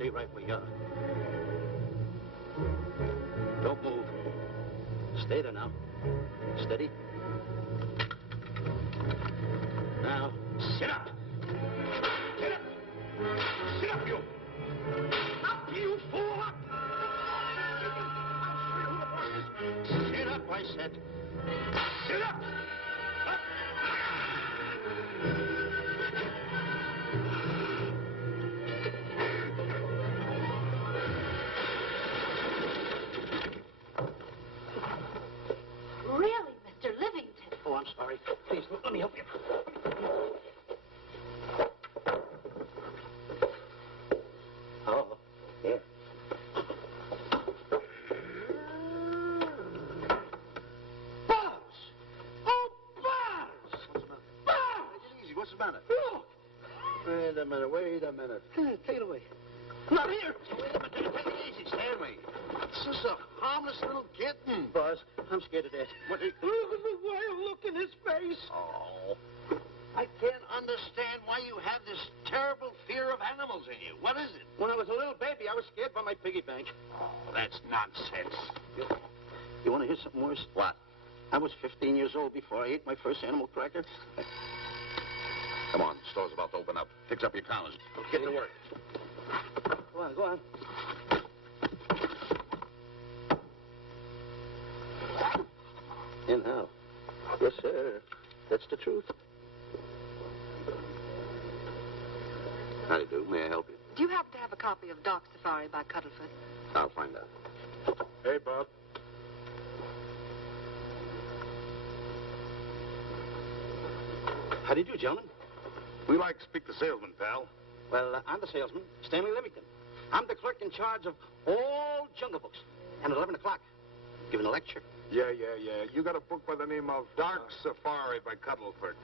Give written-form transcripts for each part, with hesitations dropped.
Stay right where you are. Don't move. Stay there now. Steady. Now, sit up. Get up. Sit up, you. Up, you fool, up. Sit up, I said. Sit up. Up. Really, Mr. Livington? Oh, I'm sorry. Please, let me help you. Oh, yeah. Buzz! Oh, Buzz! What's the matter? Buzz! Take it easy. What's the matter? Look! Wait a minute. Take it away. Not here. Wait a minute. Take it easy, Stanley. This is a harmless little kitten. Buzz, I'm scared to death. What? Look at the wild look in his face. Oh. I can't understand why you have this terrible fear of animals in you. What is it? When I was a little baby, I was scared by my piggy bank. Oh, that's nonsense. You want to hear something worse? What? I was 15 years old before I ate my first animal cracker. Come on, the store's about to open up. Fix up your counters. Get to work. Go on. In how? Yes, sir. That's the truth. How do you do? May I help you? Do you happen to have a copy of Dark Safari by Cuddlefoot? I'll find out. Hey, Bob. How do you do, gentlemen? We like to speak to salesman, pal. Well, I'm the salesman, Stanley Livington. I'm the clerk in charge of all Jungle Books. And at 11 o'clock, giving a lecture. Yeah. You got a book by the name of Dark Safari by Cuddlefoot.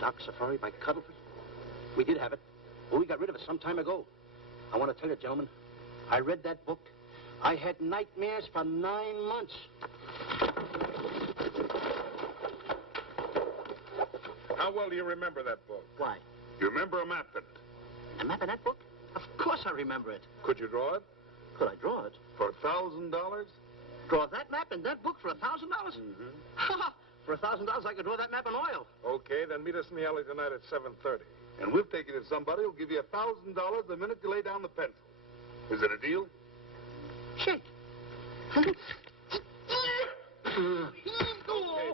Dark Safari by Cuddlefoot? We did have it. But we got rid of it some time ago. I want to tell you, gentlemen, I read that book. I had nightmares for 9 months. How well do you remember that book? Why? You remember a map in it? A map in that book? Of course I remember it. Could you draw it? Could I draw it? For $1,000? Draw that map in that book for $1,000? Mm-hmm. For $1,000, I could draw that map in oil. Okay, then meet us in the alley tonight at 7:30. And we'll take you to somebody who'll give you $1,000 the minute you lay down the pencil. Is it a deal? Shake. Okay,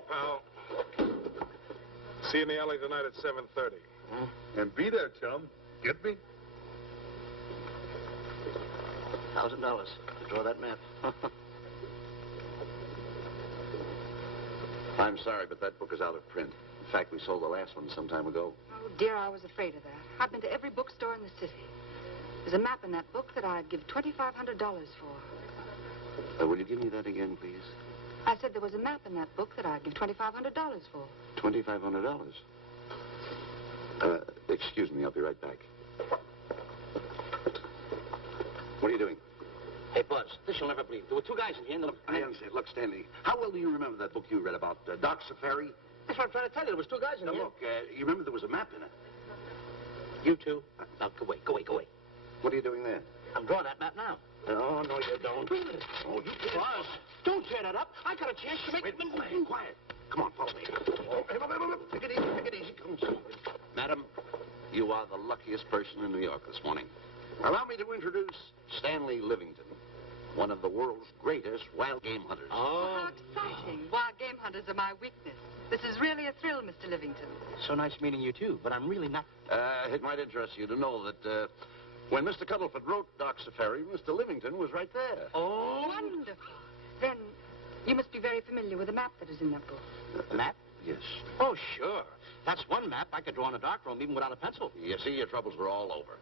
pal. See you in the alley tonight at 7:30. And be there, chum. Get me? $1,000 to draw that map. I'm sorry, but that book is out of print. In fact, we sold the last one some time ago. Oh, dear, I was afraid of that. I've been to every bookstore in the city. There's a map in that book that I'd give $2,500 for. Will you give me that again, please? I said there was a map in that book that I'd give $2,500 for. $2,500? Excuse me, I'll be right back. What are you doing? Hey, Buzz, this you'll never believe. There were two guys in here and the... I understand. Look, Stanley, how well do you remember that book you read about Dark Safari? That's what I'm trying to tell you. There was two guys in Now, here. look, you remember there was a map in it. You two. Now, go away. What are you doing there? I'm drawing that map now. Oh, no, you don't. Oh, you Buzz, don't tear that up. I got a chance to make... Wait, quiet. Come on, follow me. Oh, hey, take it easy. Come on. Madam, you are the luckiest person in New York this morning. Allow me to introduce Stanley Livington, one of the world's greatest wild game hunters. How exciting. Wild game hunters are my weakness. This is really a thrill, Mr. Livington. So nice meeting you, too, but I'm really not... It might interest you to know that when Mr. Cuddlefoot wrote Dark Safari, Mr. Livington was right there. Oh. Wonderful. Then you must be very familiar with the map that is in that book. The map? Yes. Oh, sure. That's one map I could draw in a darkroom even without a pencil. You see, your troubles were all over.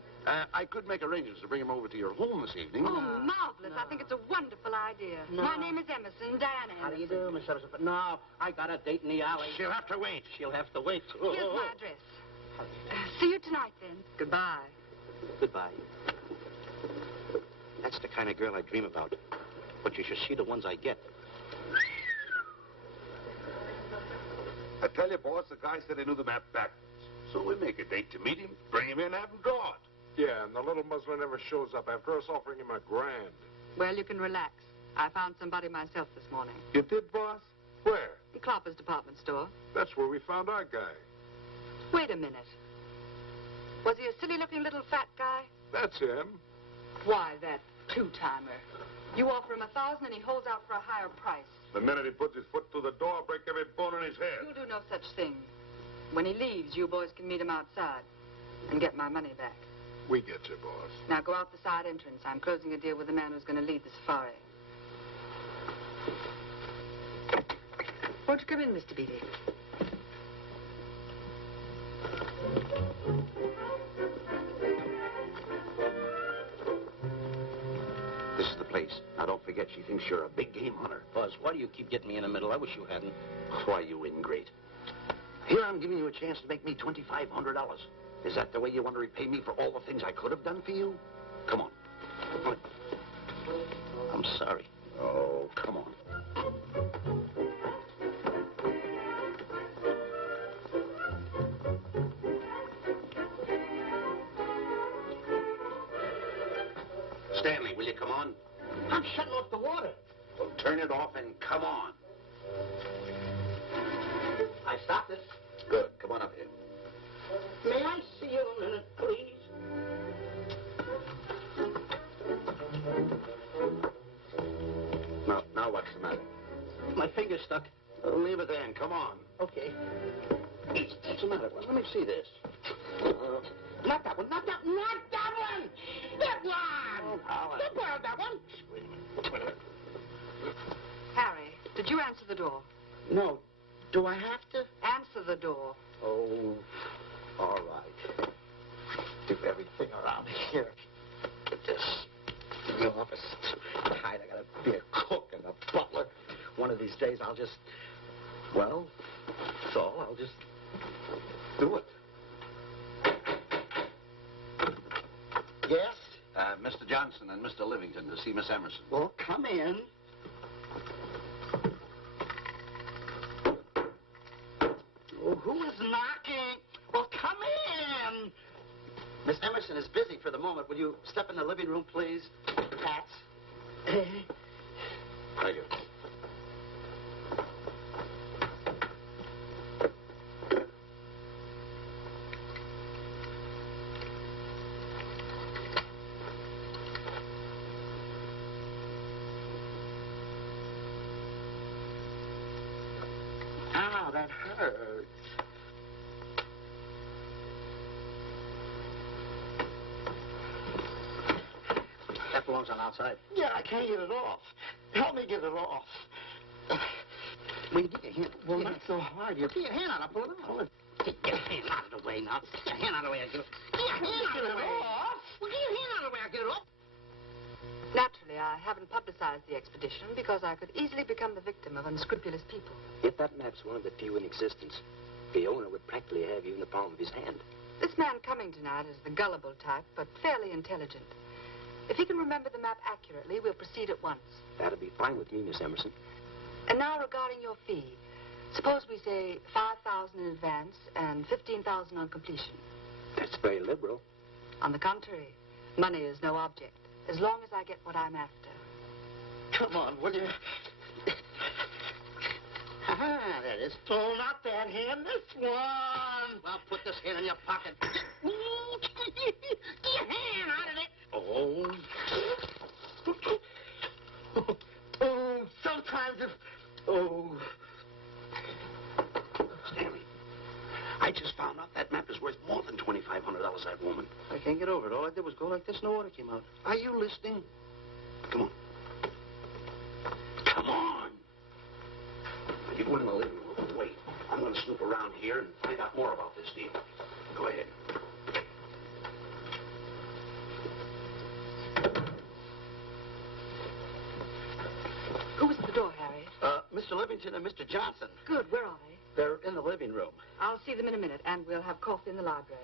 I could make arrangements to bring him over to your home this evening. Oh, marvelous. I think it's a wonderful idea. No. My name is Emerson, Diana Emerson. How do you do, Miss Emerson? But no, I got a date in the alley. She'll have to wait. She'll have to wait. Here's my address. See you tonight, then. Goodbye. Goodbye. That's the kind of girl I dream about. But you should see the ones I get. I tell you, boss, the guy said he knew the map backwards. So we make a date to meet him, bring him in, have him draw it. Yeah, and the little muzzler never shows up after us offering him $1,000. Well, you can relax. I found somebody myself this morning. You did, boss? Where? In Clopper's department store. That's where we found our guy. Wait a minute. Was he a silly-looking little fat guy? That's him. Why, that two-timer. You offer him $1,000 and he holds out for a higher price. The minute he puts his foot through the door, I'll break every bone in his head. You'll do no such thing. When he leaves, you boys can meet him outside and get my money back. We get you, boss. Now go out the side entrance. I'm closing a deal with the man who's going to lead the safari. Won't you come in, Mr. Beatty? This is the place. Now, don't forget, she thinks you're a big game hunter. Buzz, why do you keep getting me in the middle? I wish you hadn't. Why, you ingrate. Here I'm giving you a chance to make me $2,500. Is that the way you want to repay me for all the things I could have done for you? Come on. I'm sorry. Oh, come on. Stanley, will you come on? I'm shutting off the water. Well, turn it off and come on. I stopped it. Good. Come on up here. May I see you a minute, please? Now what's the matter? My finger's stuck. Leave it there and come on. Okay. What's the matter? Well, let me see this. Not that one. Not that one. Not that one. That one. Now, Don't borrow that one. Wait a minute. Harry, did you answer the door? No. Do I have to? Answer the door. Oh, all right. Do everything around here. Get this. The office is tight. I gotta be a cook and a butler. One of these days I'll just, well, that's all. I'll just do it. Yes? Mr. Johnson and Mr. Livington to see Miss Emerson. Well, come in. Oh, who is knocking? Well, come in. Miss Emerson is busy for the moment. Will you step in the living room, please? Pats. Thank you. Ow, that hurts. That belongs on outside. Yeah, I can't get it off. Help me get it off. Well, you get your hand. Well, not so hard. You get your hand out. I'll pull it out. Get your hand out of the way now. Get your hand out of the way. Get your hand out of the way. Well, get your hand out of the way. I'll get it off. Naturally, I haven't publicized the expedition because I could easily become the victim of unscrupulous people. If that map's one of the few in existence, the owner would practically have you in the palm of his hand. This man coming tonight is the gullible type, but fairly intelligent. If he can remember the map accurately, we'll proceed at once. That'll be fine with me, Miss Emerson. And now regarding your fee. Suppose we say $5,000 in advance and $15,000 on completion. That's very liberal. On the contrary, money is no object, as long as I get what I'm after. Come on, will you? Ah, that is. Oh, not that hand. This one. Well, put this hand in your pocket. Get your hand out of it. Oh. Oh, sometimes if... Oh. Stanley, I just found out that map is worth more than $2,500, that woman. I can't get over it. All I did was go like this and the water came out. Are you listening? Come on. Come on. You go in the living room and wait. I'm going to snoop around here and find out more about this deal. Go ahead. Who was at the door, Harry? Mr. Livington and Mr. Johnson. Good, where are they? They're in the living room. I'll see them in a minute, and we'll have coffee in the library.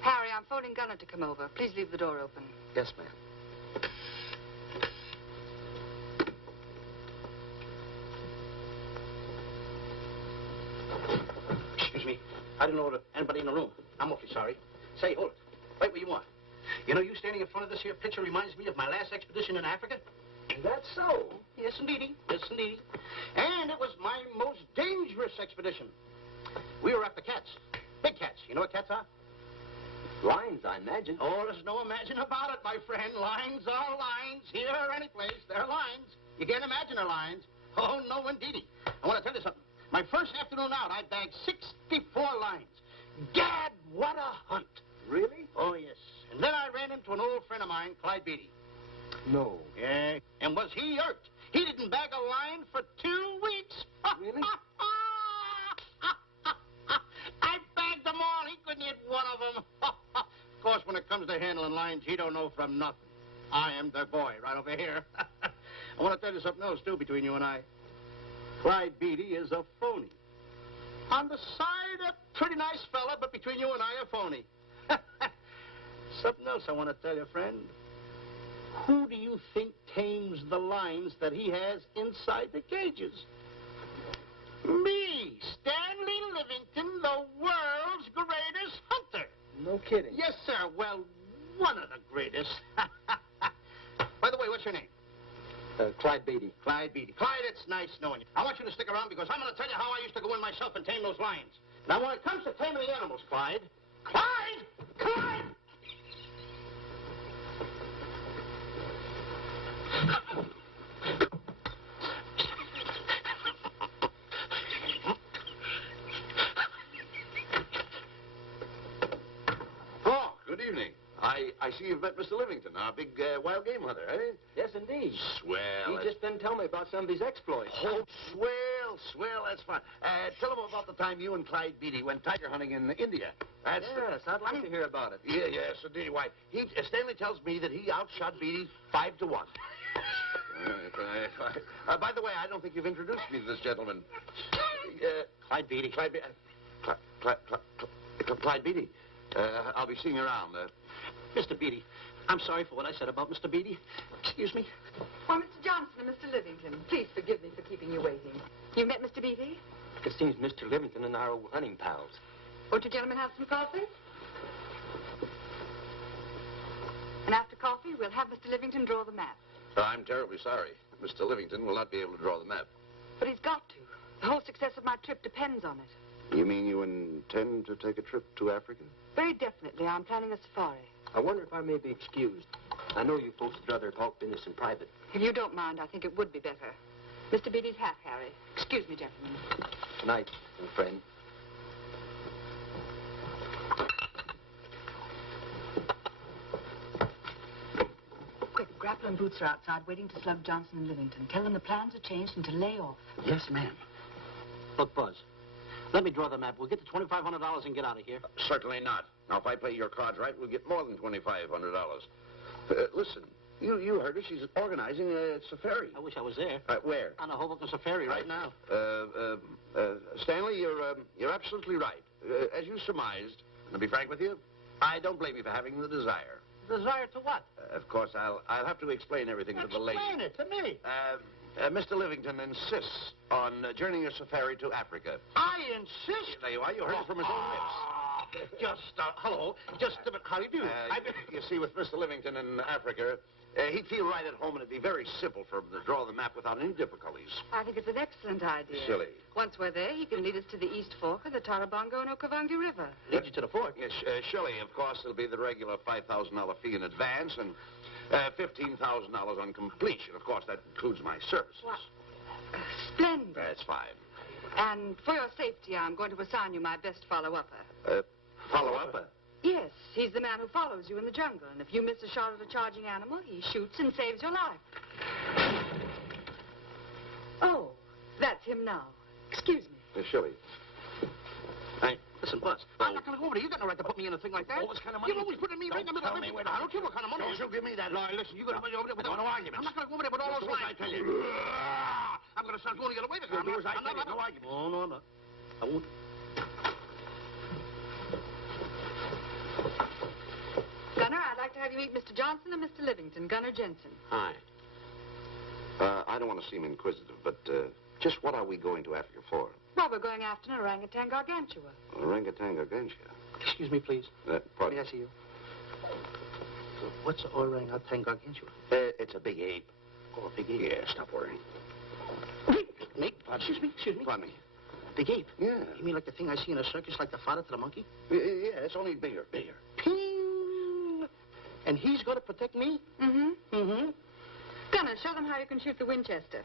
Harry, I'm phoning Gunner to come over. Please leave the door open. Yes, ma'am. Excuse me. I didn't know anybody in the room. I'm awfully sorry. Say, hold it. Right where you are. You know, you standing in front of this here picture reminds me of my last expedition in Africa. That's so. Yes, indeedy. Yes, indeedy. And it was my most dangerous expedition. We were after cats. Big cats. You know what cats are? Lions, I imagine. Oh, there's no imagine about it, my friend. Lines are lines. Here or any place, they're lines. You can't imagine they're lines. Oh, no, indeedy. I want to tell you something. My first afternoon out, I bagged 64 lines. Gad, what a hunt. Really? Oh, yes. And then I ran into an old friend of mine, Clyde Beatty. No. Yeah, and was he irked? He didn't bag a line for 2 weeks. Really? I bagged them all. He couldn't hit one of them. Of course, when it comes to handling lines, he don't know from nothing. I am the boy right over here. I want to tell you something else, too, between you and I. Clyde Beatty is a phony. On the side, a pretty nice fella, but between you and I, a phony. Something else I want to tell you, friend. Who do you think tames the lines that he has inside the cages? Me, Stanley Livington, the world's greatest hunter. No kidding. Yes, sir. Well, one of the greatest. By the way, what's your name? Clyde Beatty. Clyde Beatty. Clyde, it's nice knowing you. I want you to stick around because I'm going to tell you how I used to go in myself and tame those lions. Now, when it comes to taming the animals, Clyde... Clyde! Clyde! Oh, good evening. I see you've met Mr. Livington, our big wild game hunter, eh? Yes, indeed. Swell. He just didn't tell me about some of his exploits. Oh, swell, that's fine. Tell him about the time you and Clyde Beatty went tiger hunting in India. That's Yes, I'd like to hear about it. Yes, indeed. Why, Stanley tells me that he outshot Beatty 5-1. By the way, I don't think you've introduced me to this gentleman. Clyde Beatty. Clyde Beatty. I'll be seeing you around. Mr. Beatty, I'm sorry for what I said about Mr. Beatty. Excuse me. Why, Mr. Johnson and Mr. Livington, please forgive me for keeping you waiting. You met Mr. Beatty? It seems Mr. Livington and I are hunting pals. Won't you gentlemen have some coffee? And after coffee, we'll have Mr. Livington draw the map. I'm terribly sorry. Mr. Livington will not be able to draw the map. But he's got to. The whole success of my trip depends on it. You mean you intend to take a trip to Africa? Very definitely. I'm planning a safari. I wonder if I may be excused. I know you folks would rather talk business in private. If you don't mind, I think it would be better. Mr. Beatty's hat, Harry. Excuse me, gentlemen. Good night, old friend. Quick, Grapple and Boots are outside waiting to slug Johnson and Livington. Tell them the plans are changed and to lay off. Yes, ma'am. Look, Buzz, let me draw the map. We'll get the $2,500 and get out of here. Certainly not. Now, if I play your cards right, we'll get more than $2,500. Listen, you heard her. She's organizing a safari. I wish I was there. Where? On a Hoboken safari right now. Stanley, you're absolutely right. As you surmised, and to be frank with you, I don't blame you for having the desire. Desire to what? Of course, I'll have to explain everything to the lady. Explain it to me. Mr. Livington insists on journeying a safari to Africa. I insist. There you are. You heard it from his own lips. Hello. Just a minute. How do you do? You see, with Mr. Livington in Africa, he'd feel right at home, and it'd be very simple for him to draw the map without any difficulties. I think it's an excellent idea. Silly. Once we're there, he can lead us to the East Fork of the Tarabongo and Okavango River. Lead you to the fort. Yes, Shelley, of course, it'll be the regular $5,000 fee in advance and $15,000 on completion. Of course, that includes my services. Wow. Splendid. That's fine. And for your safety, I'm going to assign you my best follow-upper. Follow-up? Yes, he's the man who follows you in the jungle. And if you miss a shot at a charging animal, he shoots and saves your life. Oh, that's him now. Excuse me. Shelley. Listen, Buzz, I'm not going to go over there. You got no right to put me in a thing like that. What kind of money? You're always putting me right in the middle of it. I don't care what kind of money. Don't you give me that. No, listen, you're going to be over there with no arguments. I'm not going to go over there with all those lines. I tell you. I'm going to start going to get away with it. You'll do as I tell you. No arguments. No, I'm not. I won't. Gunner, I'd like to have you meet Mr. Johnson and Mr. Livington, Gunner Jensen. Hi. I don't want to seem inquisitive, but just what are we going to Africa for? Well, we're going after an orangutan gargantua. Orangutan gargantua. Excuse me, please. Pardon? May I see you? What's orangutan gargantua? It's a big ape. Oh, a big ape. Yeah, stop worrying. Nick, excuse me. Pardon me. A big ape? Yeah. You mean like the thing I see in a circus, like the father to the monkey? Yeah, it's only bigger. Ping! And he's going to protect me? Mm-hmm. Mm-hmm. Gunner, show them how you can shoot the Winchester.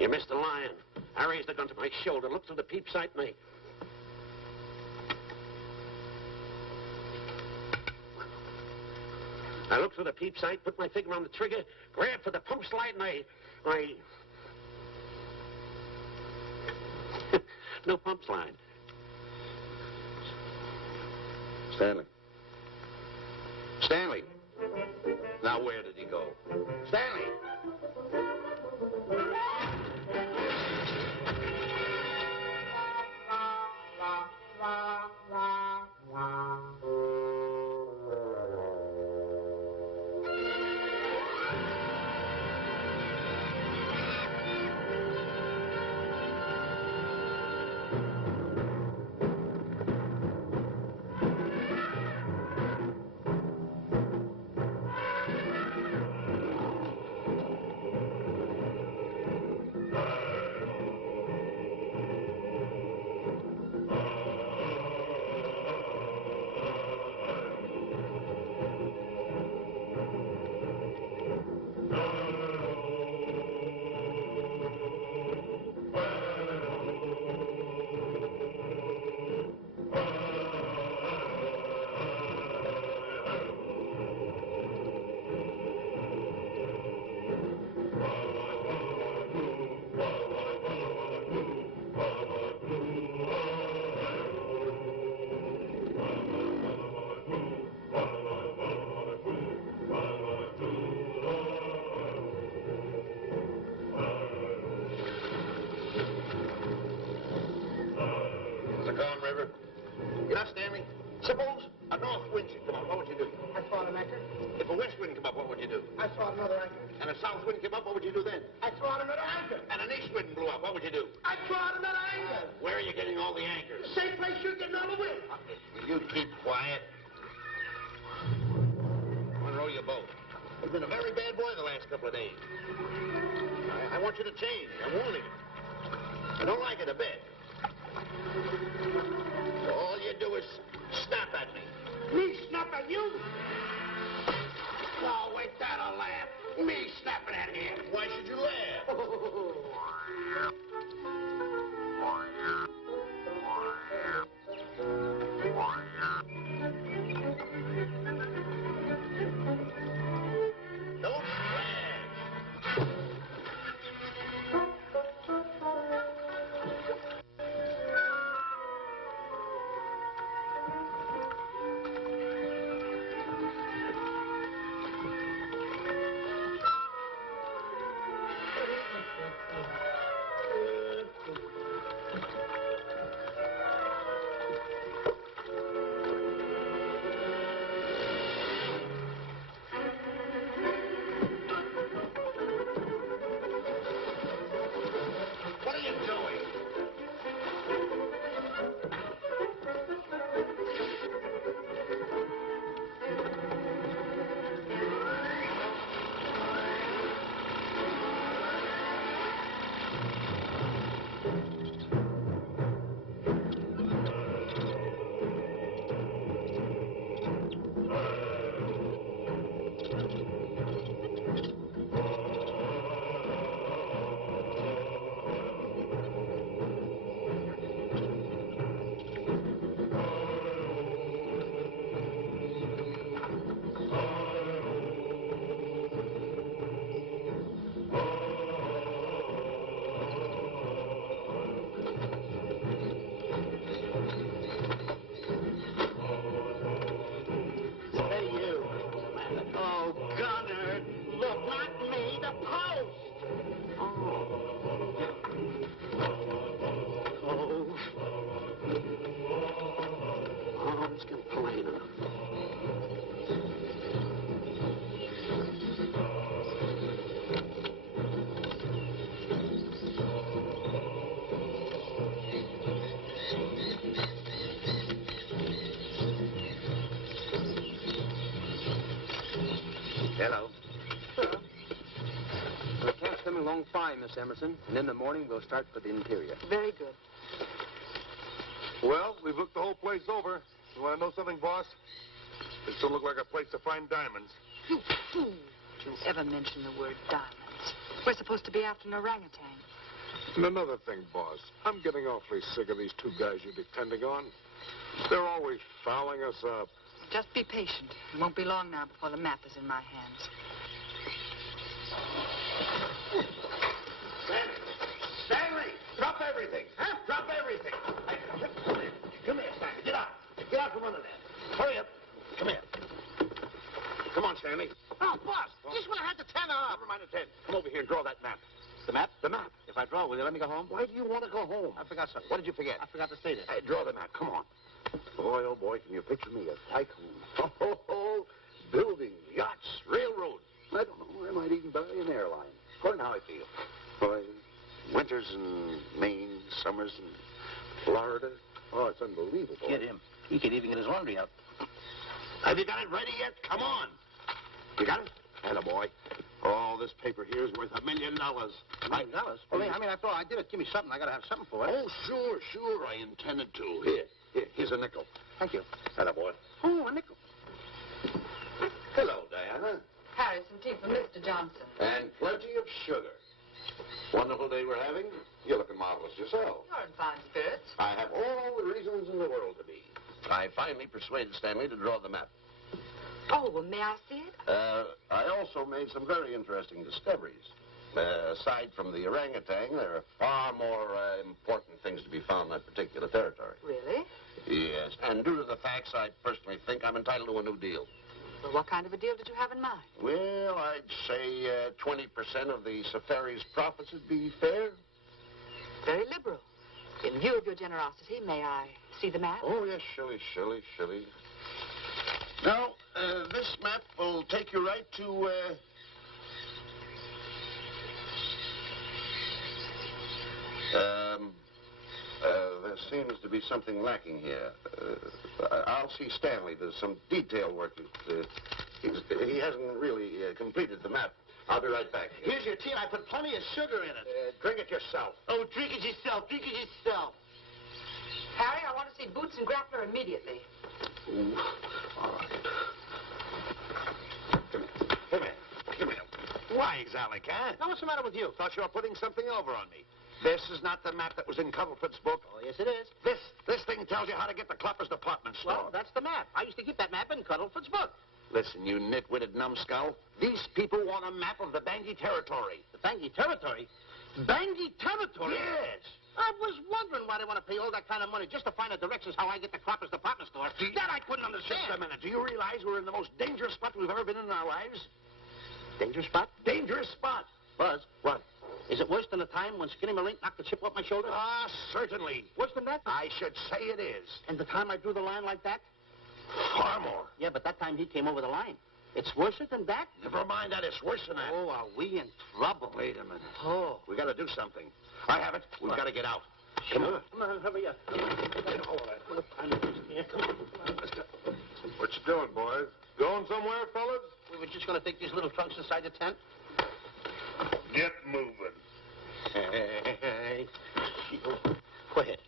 You missed the lion. I raised the gun to my shoulder, looked through the peep sight, and I looked through the peep sight, put my finger on the trigger, grabbed for the pump slide, and I... No pump slide. Stanley. Stanley. Now, where did he go? Stanley! Stanley, suppose a north wind should come up, what would you do? I thought an anchor. If a west wind come up, what would you do? I thought another anchor. And a south wind came up, what would you do then? I throw out another anchor. And an east wind blew up, what would you do? I throw out another anchor. Where are you getting all the anchors? Same place you're getting all the wind. Will you keep quiet? Unroll your boat. You've been a very bad boy the last couple of days. I want you to change. I'm warning you. I don't like it a bit. So all you do is snap at me. Me snap at you? Oh, wait, that'll laugh. Me snapping at him. Why should you laugh? Don't laugh. Emerson, and in the morning we'll start for the interior. Very good. Well, we've looked the whole place over. You want to know something, boss? This don't look like a place to find diamonds. You fool. Don't you ever mention the word diamonds. We're supposed to be after an orangutan. And another thing, boss. I'm getting awfully sick of these two guys you're depending on. They're always fouling us up. Just be patient. It won't be long now before the map is in my hands. Stanley! Drop everything! Huh? Drop everything! Come here, Stanley. Get out. Get out from under there. Hurry up. Come here. Come on, Stanley. Oh, boss, just when I had the 10 off. Never mind the 10. Come over here and draw that map. The map? The map. If I draw, will you let me go home? Why do you want to go home? I forgot something. What did you forget? I forgot to say this. Hey, draw the map. Come on. Boy, oh, boy, can you picture me a tycoon? Oh, buildings, yachts, railroads. I don't know. I might even buy an airline. According to how I feel. Boy, winters in Maine, summers in Florida. Oh, it's unbelievable. Get him. He could even get his laundry out. Have you got it ready yet? Come on. You got it? Attaboy. Oh, this paper here is worth $1 million. $1 million? I mean, after all, I did it. Give me something. I got to have something for it. Oh, sure. I intended to. Here's a nickel. Thank you. Attaboy. Oh, a nickel. Hello, Diana. Harry, some tea for Mr. Johnson. And plenty of sugar. Wonderful day we're having. You're looking marvelous yourself. You're in fine spirits. I have all the reasons in the world to be. I finally persuaded Stanley to draw the map. Oh, well, may I see it? I also made some very interesting discoveries. Aside from the orangutan, there are far more important things to be found in that particular territory. Really? Yes, and due to the facts, I personally think I'm entitled to a new deal. Well, what kind of a deal did you have in mind? Well, I'd say 20% of the safari's profits would be fair. Very liberal. In view of your generosity, may I see the map? Oh, yes, Shirley. Now, this map will take you right to, there seems to be something lacking here. I'll see Stanley. There's some detail work. He hasn't really completed the map. I'll be right back. Here's your tea, and I put plenty of sugar in it. Drink it yourself. Oh, drink it yourself. Harry, I want to see Boots and Grappler immediately. Ooh. All right. Come here. Why, Zalek, huh? Now, what's the matter with you? Thought you were putting something over on me. This is not the map that was in Cuddlefoot's book. Oh, yes, it is. This thing tells you how to get to Clapper's department store. Well, that's the map. I used to keep that map in Cuddlefoot's book. Listen, you nitwitted numbskull. These people want a map of the Bangui territory. The Bangui territory? Bangui territory? Yes. I was wondering why they want to pay all that kind of money just to find the directions how I get to Clapper's department store. That I couldn't understand. Just a minute. Do you realize we're in the most dangerous spot we've ever been in our lives? Dangerous spot? Dangerous spot. Buzz. What? Is it worse than the time when Skinny Malink knocked the chip off my shoulder? Ah, certainly. Worse than that? I should say it is. And the time I drew the line like that? Far more. Yeah, but that time he came over the line. It's worse than that? Never mind that. It's worse than that. Oh, are we in trouble? Wait a minute. Oh. We got to do something. I have it. We've got to get out. Come on. Come on, hurry up. Let's go. What you doing, boys? Going somewhere, fellas? We were just going to take these little trunks inside the tent. Get moving. Hey. Go ahead.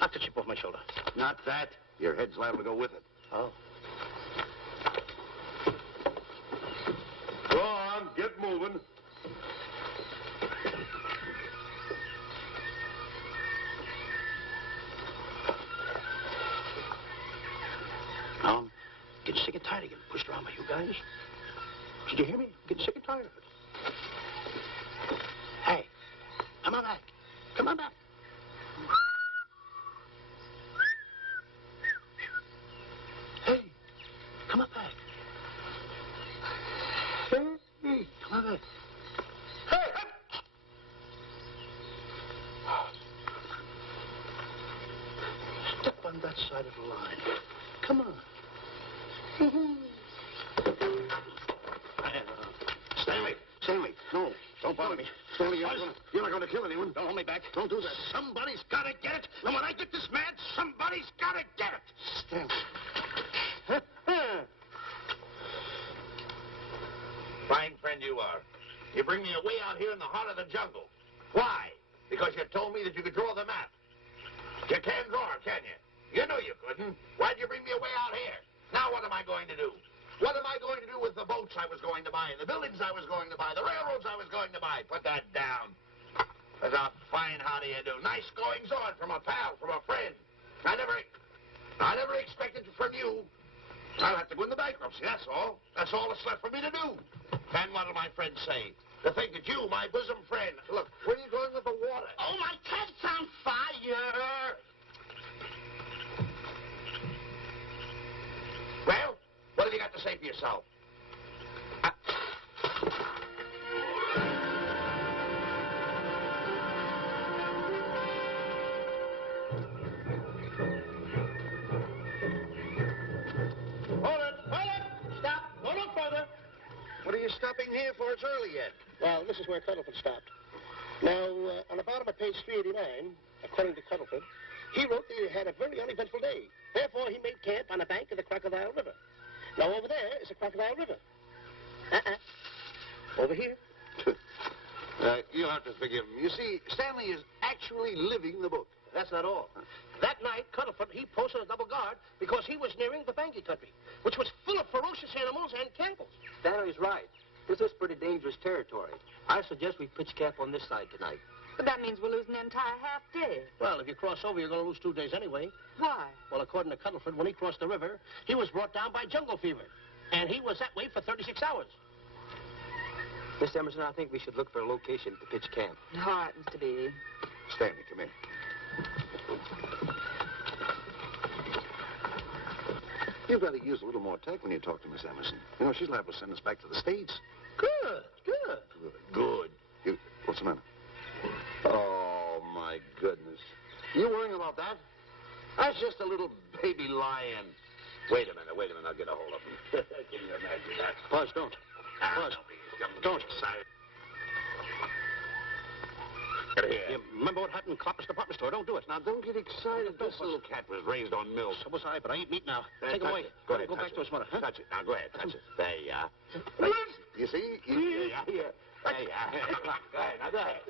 Knock the chip off my shoulder. Not that. Your head's liable to go with it. Oh. Go on, get moving. Now, I'm getting sick and tired of getting pushed around by you guys. Did you hear me? I'm getting sick and tired of it. Hey, come on back. Come on back. Hey, come on back. Hey, come on back. Hey! Step on that side of the line. Come on. Stanley, no. Don't bother me. Stanley, you're not going to kill anyone. Don't hold me back. Don't do that. Somebody's got to get it. And when I get this mad, somebody's got to get it. Stanley. Fine friend you are. You bring me away out here in the heart of the jungle. Why? Because you told me that you could draw the map. You can't draw, can you? You knew you couldn't. Why'd you bring me away out here? Now what am I going to do? What am I going to do with the boats I was going to buy, the buildings I was going to buy, the railroads I was going to buy? Put that down. That's a fine how do you do. Nice goings on from a pal, from a friend. I never expected from you. I'll have to go into bankruptcy, that's all. That's all that's left for me to do. And what'll my friends say? To think that you, my bosom friend... Look, where are you going with the water? Oh, my cat's on fire! Well, what have you got to say for yourself? Hold it! Stop! Go no further! What are you stopping here for? It's early yet. Well, this is where Cuddlefoot stopped. Now, on the bottom of page 389, according to Cuddlefoot, he wrote that he had a very uneventful day. Therefore, he made camp on the bank of the Crocodile River. Now, over there is the Crocodile River. Over here. You'll have to forgive him. You see, Stanley is actually living the book. That's not all. That night, Cuddlefoot, he posted a double guard because he was nearing the Banky country, which was full of ferocious animals and cannibals. Stanley's right. This is pretty dangerous territory. I suggest we pitch camp on this side tonight. But that means we're losing an entire half day. Well, if you cross over, you're going to lose 2 days anyway. Why? Well, according to Cuddlefoot, when he crossed the river, he was brought down by jungle fever. And he was that way for 36 hours. Miss Emerson, I think we should look for a location to pitch camp. All right, Mr. Beatty. Stanley, come in. You've got to use a little more tact when you talk to Miss Emerson. You know, she's liable to send us back to the States. Good. What's the matter? Oh, my goodness. You worrying about that? That's just a little baby lion. Wait a minute. I'll get a hold of him. Can you imagine that? Buzz, don't. Buzz, don't. Excited. Get here. You remember what happened in Copper's department store? Don't do it. Now, don't get excited. This little cat was raised on milk. So was I, but I ain't meat now. Take him touch away. it. Go ahead, Go touch back it. to his mother. Huh? Touch it. Now, go ahead. Touch it. There you are. Right. You see? There you are. There you are. Go ahead. Now, go ahead.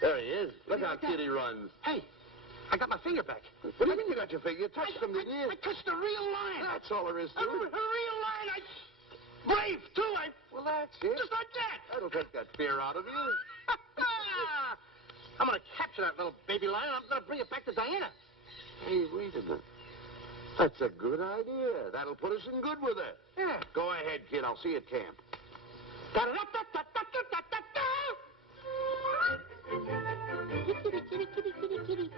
There he is. Look how cute he runs. Hey, I got my finger back. What do you mean you got your finger? You touched him, didn't you? I touched a real lion. That's all there is to A it. real lion. Brave, too. Well, that's it. Just like that. That'll take that fear out of you. I'm going to capture that little baby lion. I'm going to bring it back to Diana. Hey, wait a minute. That's a good idea. That'll put us in good with her. Yeah. Go ahead, kid. I'll see you at camp. Kitty, kitty, kitty, kitty, kitty.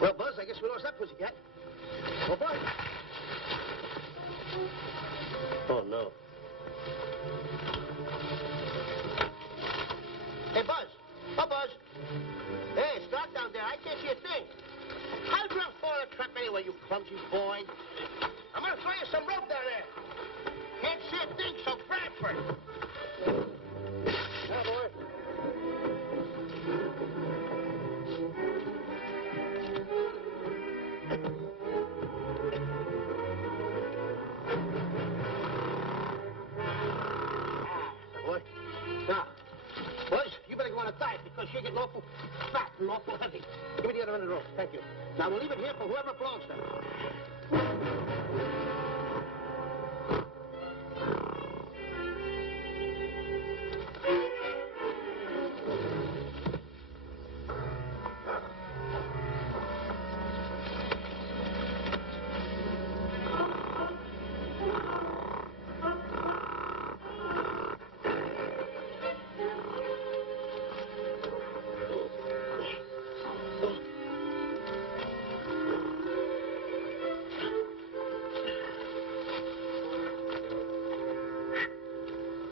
Well, Buzz, I guess we lost that pussycat. Oh, Buzz. Oh, no. Hey, Buzz. Oh, Buzz. Hey, it's dark down there. I can't see a thing. How'd you fall in a trap anyway, you clumsy boy? I'm going to throw you some rope down there. Can't see a thing, so grab for it. Now, boy. Boy. Now, boys, you better go on a diet because you're getting awful fat and awful heavy. Give me the other end of the rope. Thank you. Now, we'll leave it here for whoever belongs to it.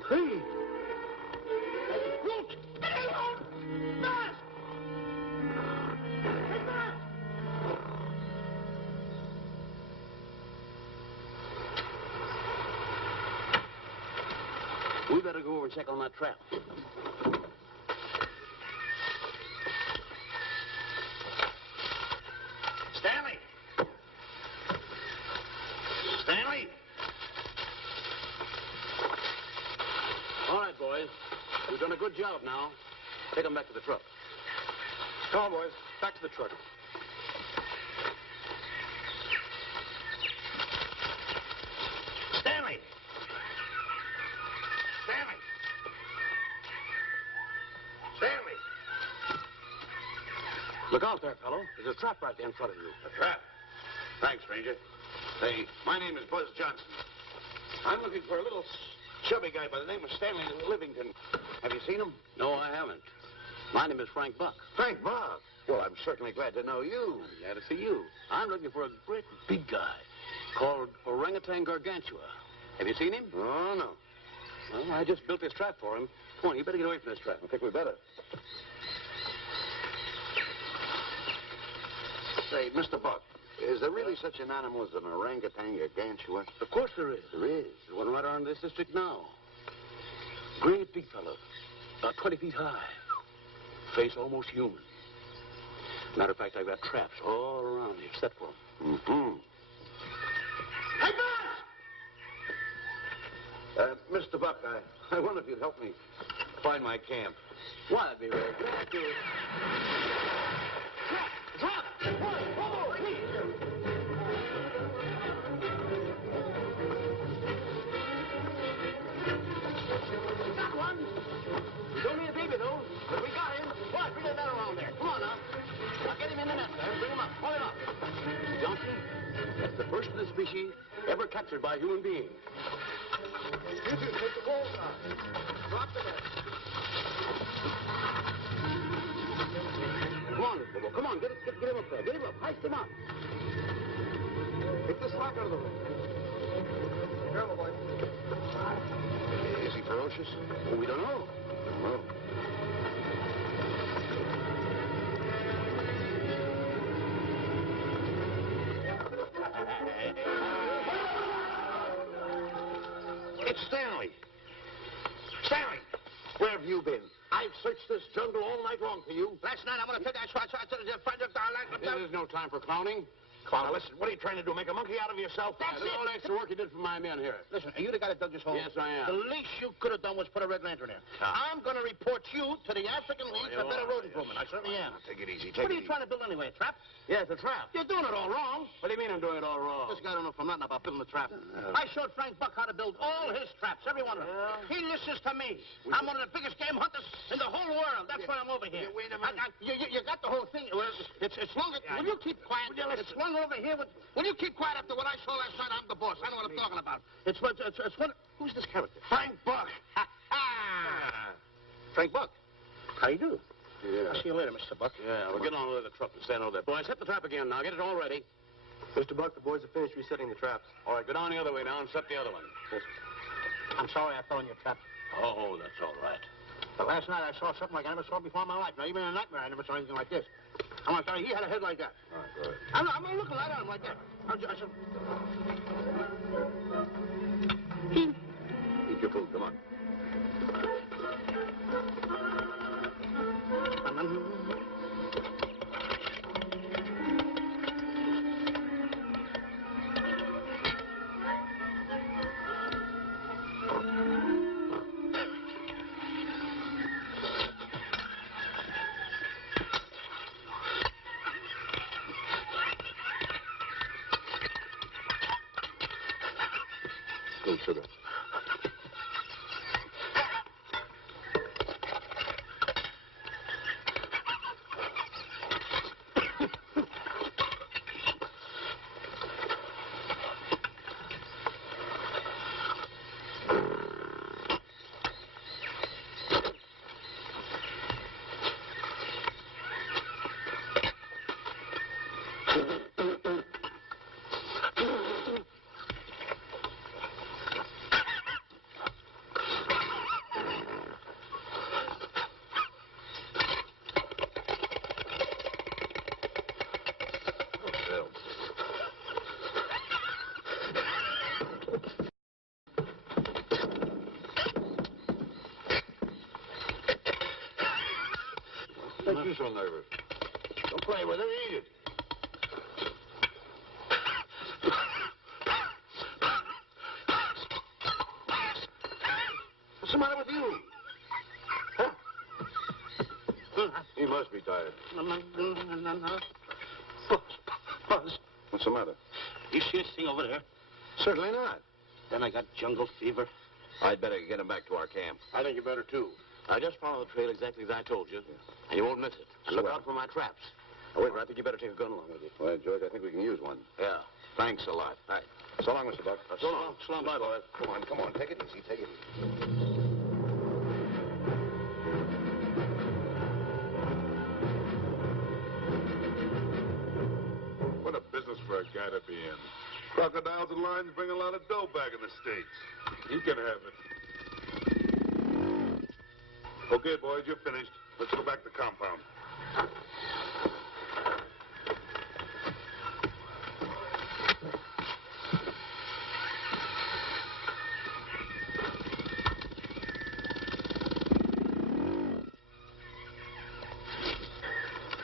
Hey! Root! Get along! Fast! We better go over and check on that trap. Stanley! Stanley! All right, boys. We've done a good job now. Take them back to the truck. Come on, boys. Back to the truck. Stanley! Stanley! Stanley! Look out there, fellow. There's a trap right there in front of you. A trap? Thanks, stranger. Say, my name is Buzz Johnson. I'm looking for a little chubby guy by the name of Stanley Livington. Have you seen him? No, I haven't. My name is Frank Buck. Frank Buck? Well, I'm certainly glad to know you. Glad to see you. I'm looking for a great big guy called Orangutan Gargantua. Have you seen him? Oh, no. Well, I just built this trap for him. Come on, you better get away from this trap. I think we better. Say, Mr. Buck, is there really such an animal as an orangutan gargantua? Of course there is. There is? There's one right around this district now. Great big fellow. About 20 feet high. Face almost human. Matter of fact, I've got traps all around here set for him. Mm-hmm. Hey, Buzz! Mr. Buck, I wonder if you'd help me find my camp. Why, I'd be very glad to. Trap! Trap! Whoa, please! Got one! We don't need a baby, though, but we got him. Why, bring that around there. Come on, now. Now, get him in the net there. Bring him up. Hold him up. Johnson, that's the first of the species ever captured by a human being. You two, take the balls out. Drop the net. Come on, Mr. Bull. Come on, get him up there. Get him up. Heist him up. Take the slack out of the room. Careful, boy. Is he ferocious? Well, we don't know. Don't know. It's Stanley. Stanley, where have you been? I've searched this jungle all night long for you. Last night, I'm going to take that shot to the find your darling. This is no time for clowning. Come on, listen, what are you trying to do, make a monkey out of yourself? That's it. All the extra work you did for my men here. Listen, are you the guy that dug this hole? Yes, I am. The least you could have done was put a red lantern there. I'm going to report you to the African League for better road improvement. I certainly am. Take it easy, What are you trying to build anyway, a trap? Yeah, it's a trap. You're doing it all wrong. What do you mean I'm doing it all wrong? This guy don't know from nothing about building a trap. I showed Frank Buck how to build all his traps, every one of them. He listens to me. I'm one of the biggest game hunters in the whole world. That's why I'm over here. Wait a minute. You got the whole thing. It's longer. Will you keep quiet? It's slung over here with... Will you keep quiet after what I saw last night? I'm the boss. I know what I'm talking about. It's one... Who's this character? Frank Buck. Frank Buck. How do you do? Yeah. I'll see you later, Mr. Buck. Yeah, we're getting on with the truck and stand over there. Boys, hit the trap again now. Get it all ready. Mr. Buck, the boys have finished resetting the traps. All right, go down the other way now and set the other one. Yes, sir. I'm sorry I fell in your trap. Oh, that's all right. But last night I saw something like I never saw before in my life. Now, even in a nightmare, I never saw anything like this. I'm going to tell you, he had a head like that. All right, go ahead. I'm looking right at him like that. I said... Eat your food, come on. Good sugar. you so nervous? Don't play with it, eat it. What's the matter with you? Huh? He must be tired. Buzz. What's the matter? You see this thing over there? Certainly not. Then I got jungle fever. I'd better get him back to our camp. I think you better, too. I just follow the trail exactly as I told you, and you won't miss it. And look out for my traps. Now, wait, I think you better take a gun along with you. Well, George, I think we can use one. Yeah. Thanks a lot. All right. So long, Mr. Buck. So long. So long, Bye, Mr. boys. Come on. Take it easy. Take it easy. What a business for a guy to be in. Crocodiles and lions bring a lot of dough back in the States. You can have it. Okay, boys, you're finished. Let's go back to the compound.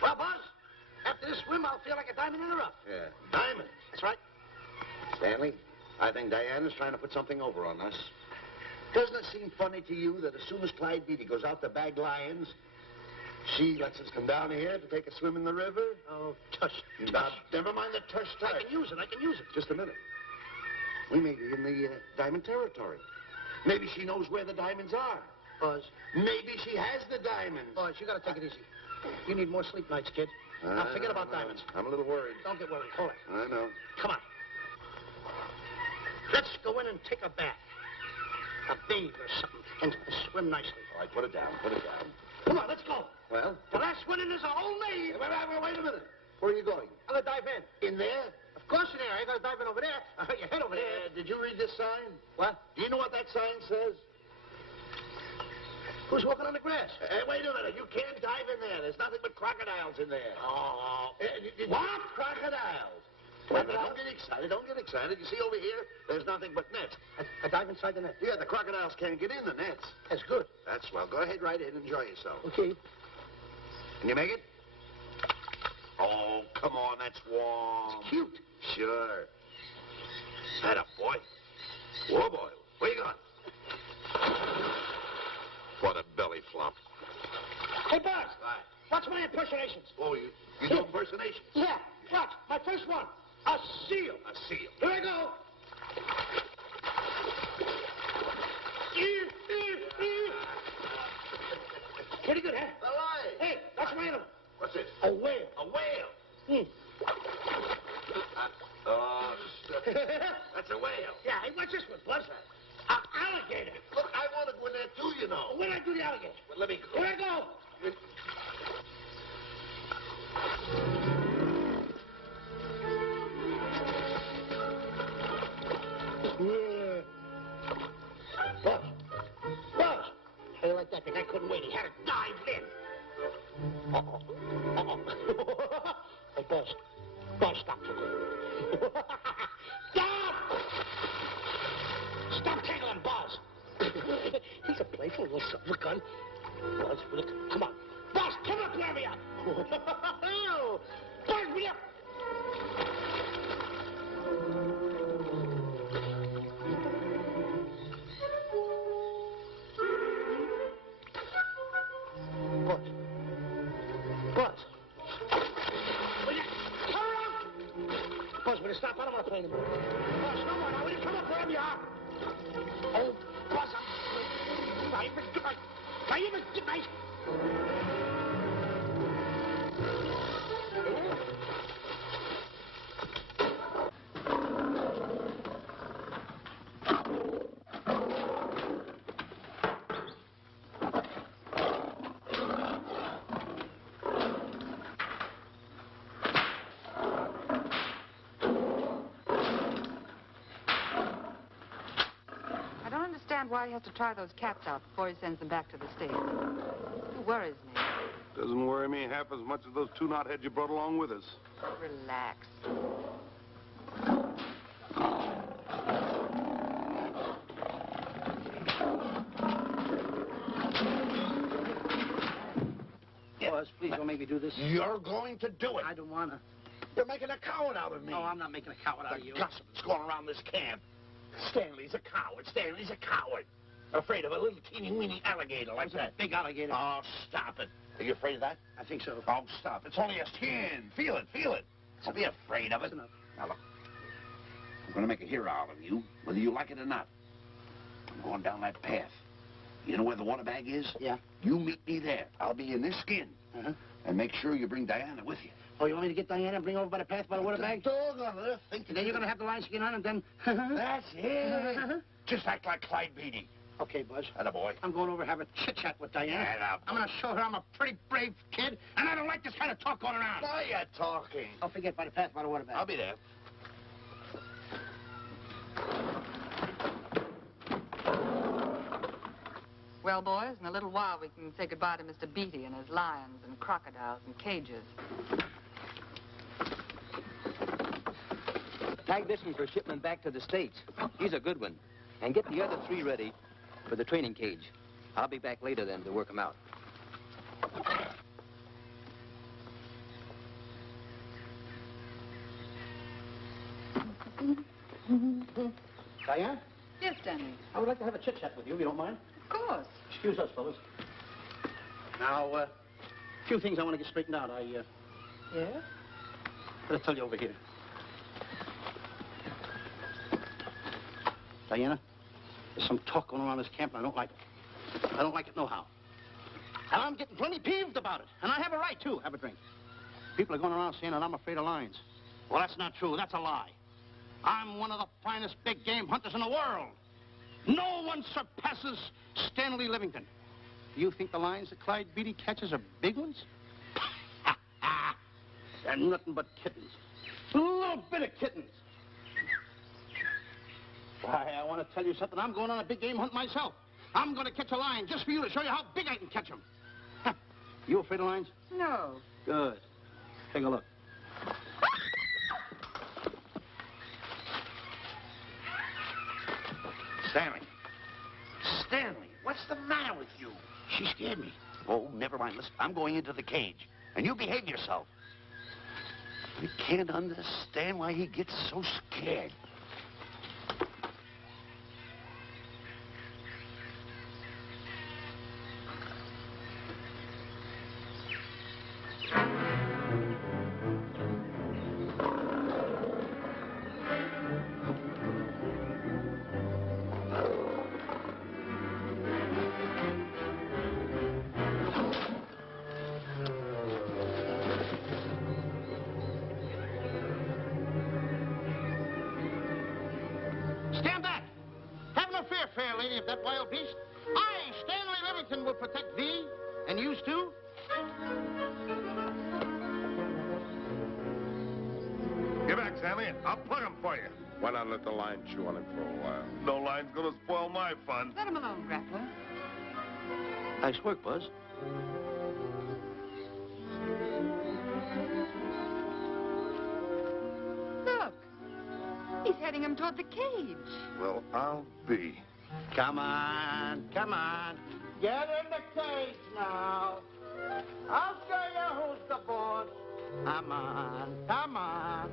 Well, Buzz, after this swim, I'll feel like a diamond in the rough. Yeah. Diamond. That's right. Stanley, I think Diana's trying to put something over on us. Doesn't it seem funny to you that as soon as Clyde Beatty goes out to bag lions, she lets us come down here to take a swim in the river? Oh, tush. Now, never mind the tush. I can use it. Just a minute. We may be in the diamond territory. Maybe she knows where the diamonds are. Buzz. Maybe she has the diamonds. Buzz, you gotta take it easy. You need more sleep nights, kid. Now, forget about diamonds. I'm a little worried. Don't get worried. Hold it. I know. Come on. Let's go in and take a bath. A bathe or something. And swim nicely. All right, put it down. Come on, let's go. Well? The last one in is a whole maid. Wait a minute. Where are you going? I'm gonna dive in. In there? Of course in there. I ain't gonna dive in over there. Your head over there. Did you read this sign? What? Do you know what that sign says? Who's walking on the grass? Wait a minute. You can't dive in there. There's nothing but crocodiles in there. Oh. What? Crocodiles. Wait a minute. Don't get excited. You see over here, there's nothing but nets. I dive inside the net. Yeah, the crocodiles can't get in the nets. That's good. That's swell. Go ahead right in. Enjoy yourself. Okay. Can you make it? Oh, come on. That's warm. It's cute. Sure. Atta boy. Whoa, boy. Where you going? What a belly flop. Hey, Buzz. Watch my impersonations. Oh, you do impersonations? Yeah. Watch. My first one. A seal. A seal. Here I go. Pretty good, huh? The lion. Hey, that's my animal. What's this? A whale. A whale. Oh, that's a whale. Yeah, hey, what's this one, Buzz? An alligator. Look, I want to go in there too, you know. Where'd I do the alligator? Well, let me go. Here I go. Yeah. Buzz. Buzz. How do you like that? The guy couldn't wait. He had to dive in. Uh-oh. Hey, Buzz. Buzz, stop. Stop! Stop tickling Buzz. He's a playful little son of a gun. Buzz, will you... Come on. Buzz, come up here, ya. Buzz, will you... Buzz. Buzz. Will you... Turn around! Buzz, will you stop? I don't want to play anymore. Buzz, no more. Now, will you come up wherever you are? Oh, Buzz, I'm... Now, you must... I don't understand why he has to try those cats out before he sends them back to the States. It worries me. Doesn't worry me half as much as those two knotheads you brought along with us. Relax. Yeah, Buzz, please don't make me do this. You're going to do it. I don't want to. You're making a coward out of me. No, I'm not making a coward out of you. The gossip that's going around this camp. Stanley's a coward. Stanley's a coward. Afraid of a little teeny-weeny alligator like that. Big alligator. Oh, stop it. Are you afraid of that? I think so. Oh, stop. It's only a skin. Feel it, feel it. Don't be afraid of it. That's enough. Now, look. I'm going to make a hero out of you, whether you like it or not. I'm going down that path. You know where the water bag is? Yeah. You meet me there. I'll be in this skin. Uh-huh. And make sure you bring Diana with you. Oh, you want me to get Diana and bring her over by the path by the water bag? Dog on earth. And then you're going to have the lion skin on and then... That's it. Just act like Clyde Beatty. Okay, Buzz. Attaboy. I'm going over to have a chit-chat with Diana. Attaboy. I'm going to show her I'm a pretty brave kid, and I don't like this kind of talk going around. Now you're talking. Don't forget by the path by the water bag. I'll be there. Well, boys, in a little while we can say goodbye to Mr. Beatty and his lions and crocodiles and cages. Tag this one for shipment back to the States. He's a good one. And get the other 3 ready for the training cage. I'll be back later then to work them out. Diane, Yes, Stanley. I would like to have a chit-chat with you, if you don't mind. Of course. Excuse us, fellas. Now, a few things I want to get straightened out. Yes? Better tell you over here. Diana, there's some talk going around this camp, and I don't like it. I don't like it nohow. And I'm getting plenty peeved about it. And I have a right, too. Have a drink. People are going around saying that I'm afraid of lions. Well, that's not true. That's a lie. I'm one of the finest big game hunters in the world. No one surpasses Stanley Livington. Do you think the lions that Clyde Beatty catches are big ones? They're nothing but kittens. A little bit of kittens. Why, I want to tell you something. I'm going on a big game hunt myself. I'm going to catch a lion just for you to show you how big I can catch him. You afraid of lions? No. Good. Take a look. Stanley. Stanley, what's the matter with you? She scared me. Oh, never mind. Listen, I'm going into the cage. And you behave yourself. I can't understand why he gets so scared. Stand back. Have no fear, fair lady of that wild beast. I, Stanley Livington, will protect thee, and yous too. Get back, Stanley. I'll plug him for you. Why not let the lion chew on him for a while? No line's gonna spoil my fun. Let him alone, Grappler. Nice work, Buzz. Look. He's heading him toward the cage. Well, I'll be. Come on, come on. Get in the cage now. I'll show you who's the boss. Come on, come on.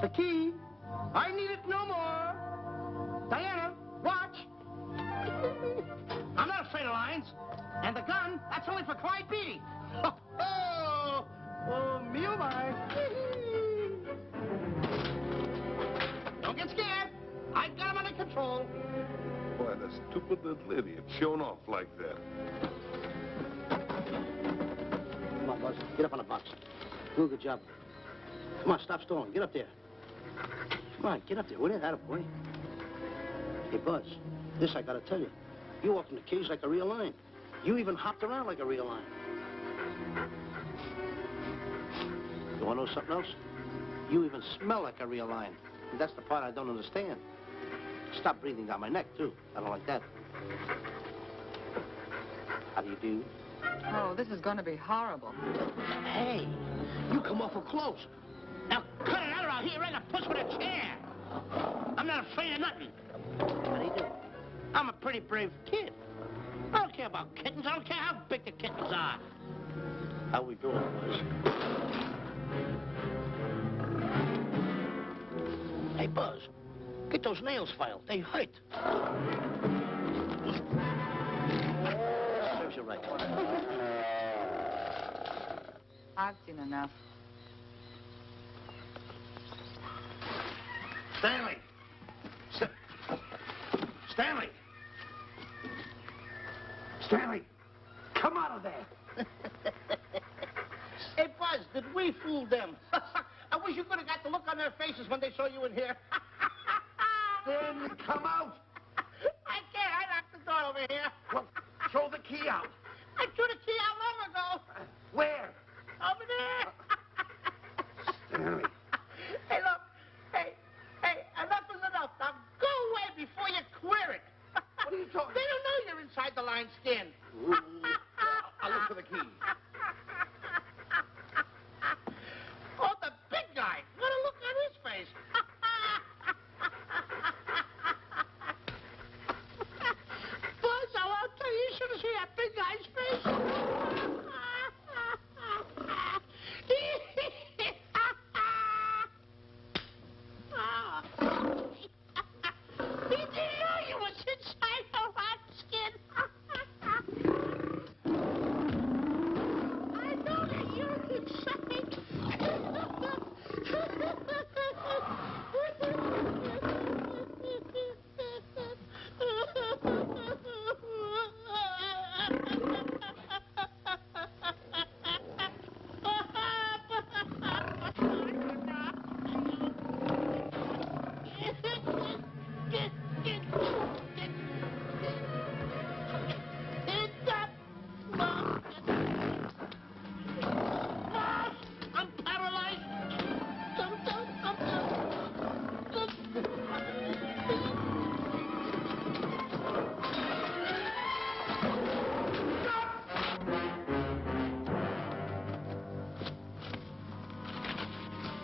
The key. I need it no more. Diana, watch. I'm not afraid of lions. And the gun, that's only for Clyde Beatty. Oh, me oh my. Don't get scared. I got him under control. Boy, that stupid little idiot showing off like that. Come on, Buzz. Get up on the box. Do a good job. Come on, stop stalling. Get up there. Come on, get up there. Will you? Atta boy. Hey, Buzz, this I gotta tell you. You walked in the cage like a real lion. You even hopped around like a real lion. You wanna know something else? You even smell like a real lion. And that's the part I don't understand. Stop breathing down my neck, too. I don't like that. How do you do? Oh, this is going to be horrible. Hey, you come awful close. Now cut it out or I'll hit you right in the puss with a chair. I'm not afraid of nothing. How do you do? I'm a pretty brave kid. I don't care about kittens. I don't care how big the kittens are. How we doing, boys? Hey, Buzz, get those nails filed. They hurt. Serves you right. I've seen enough. Stanley! Stanley! Stanley! Come out of there! Hey, Buzz, did we fool them? I wish you could have got the look on their faces when they saw you in here. Stanley, come out. I can't. I locked the door over here. Well, throw the key out. I threw the key out long ago. Where? Over there. Stanley. Hey, look. Hey, enough is enough. Now go away before you queer it. What are you talking? They don't know you're inside the lion's skin. I'll look for the key. Oh, the big guy. What a look on his face. Buzz, I'll tell you, you should have seen that big guy's face. He didn't know you was inside the lion's skin. I know that you're inside. I'm paralyzed.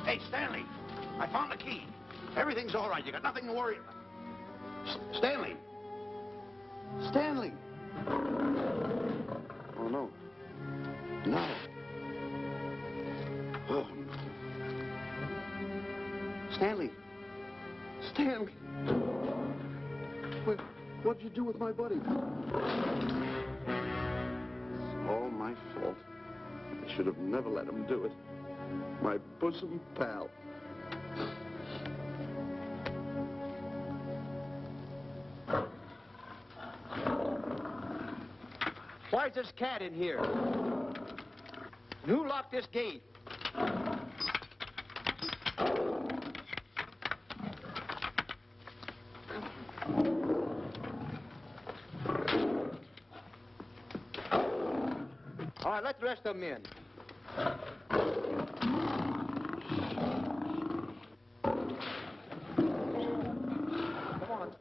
Hey, Stanley, I found the key. Everything's all right. You got nothing to worry about. Stanley. Stanley. Oh, no. No. Oh. Stanley. Stanley. What'd you do with my buddy? It's all my fault. I should have never let him do it. My bosom pal. Why's this cat in here? And who locked this gate? All right, let the rest of them in. Come on.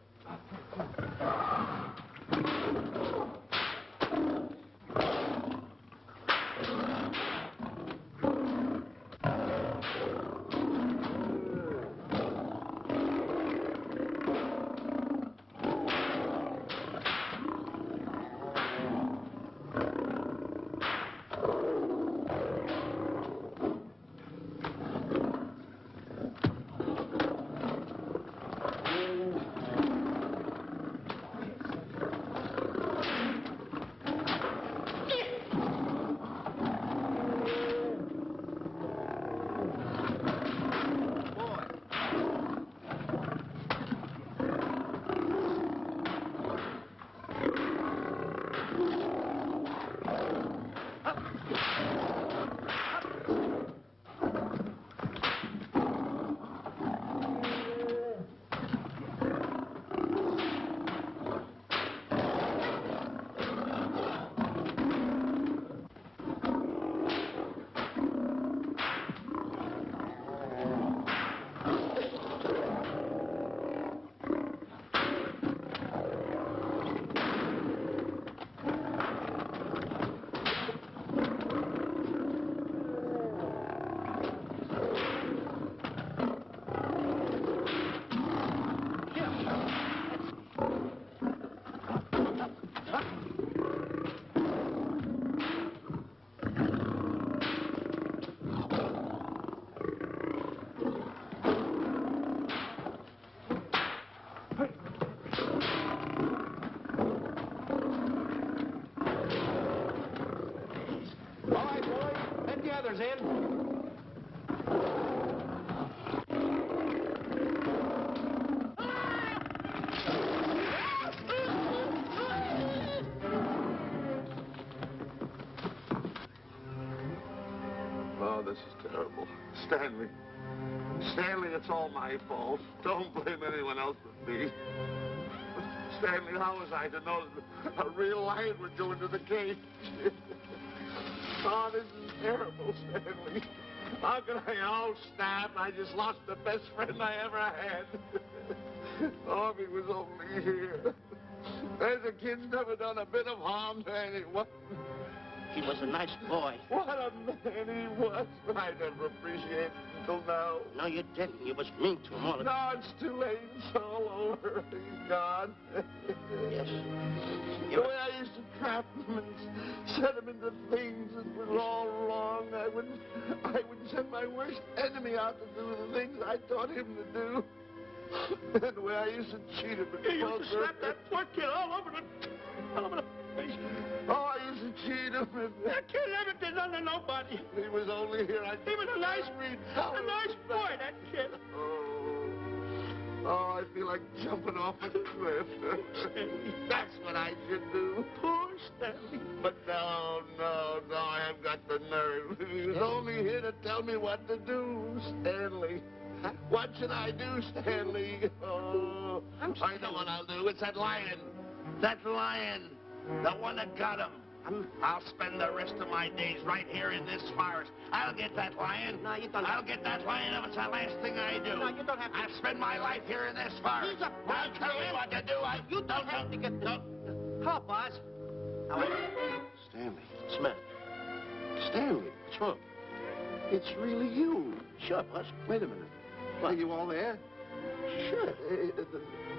comes in. Oh, this is terrible. Stanley. Stanley, it's all my fault. Don't blame anyone else but me. Stanley, how was I to know that a real lion would go into the cage? Oh, this is terrible, Stanley. How can I? Oh, snap. I just lost the best friend I ever had. Oh, if he was only here. The kid's never done a bit of harm to anyone. He was a nice boy. What a man he was. I never appreciated it until now. No, you didn't. You was mean to him all the No, it's too late. It's all over. He's gone. Yes. The way I used to trap him and set him into things that was all wrong. I would send my worst enemy out to do the things I taught him to do. And the way I used to cheat him. You used to slap that poor kid all over the face. Oh, I used to cheat him. That kid never did nothing to nobody. He was only here. He was a nice boy, that kid. Oh, I feel like jumping off a cliff. That's what I should do. Poor Stanley. But no, I haven't got the nerve. He was only here to tell me what to do, Stanley. What should I do, Stanley? Oh, I know what I'll do. It's that lion. That lion. The one that got him. I'll spend the rest of my days right here in this forest. I'll get that lion. No, you don't. I'll get that lion if it's the last thing I do. No, you don't have to. I'll spend my life here in this forest. He's a I'll tell me what to do. You don't have to get the... Hello, boss. How are you? Stanley. Smith. Stanley. What's wrong? It's really you. Sure, boss. Wait a minute. Are you all there? Sure.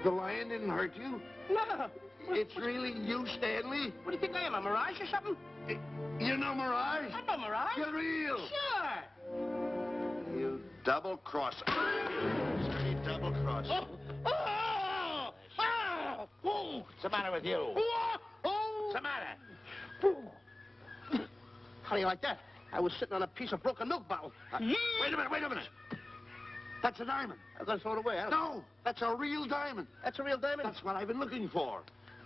The lion didn't hurt you? No. It's really you, Stanley? What do you think I am, a mirage or something? You're no mirage? I'm no mirage. You're real. Sure. You double-crosser. Straight double-crosser. Oh! What's the matter with you? What's the matter? How do you like that? I was sitting on a piece of broken milk bottle. Wait a minute. That's a diamond. I'm going to throw it away. No, that's a real diamond. That's a real diamond? That's what I've been looking for.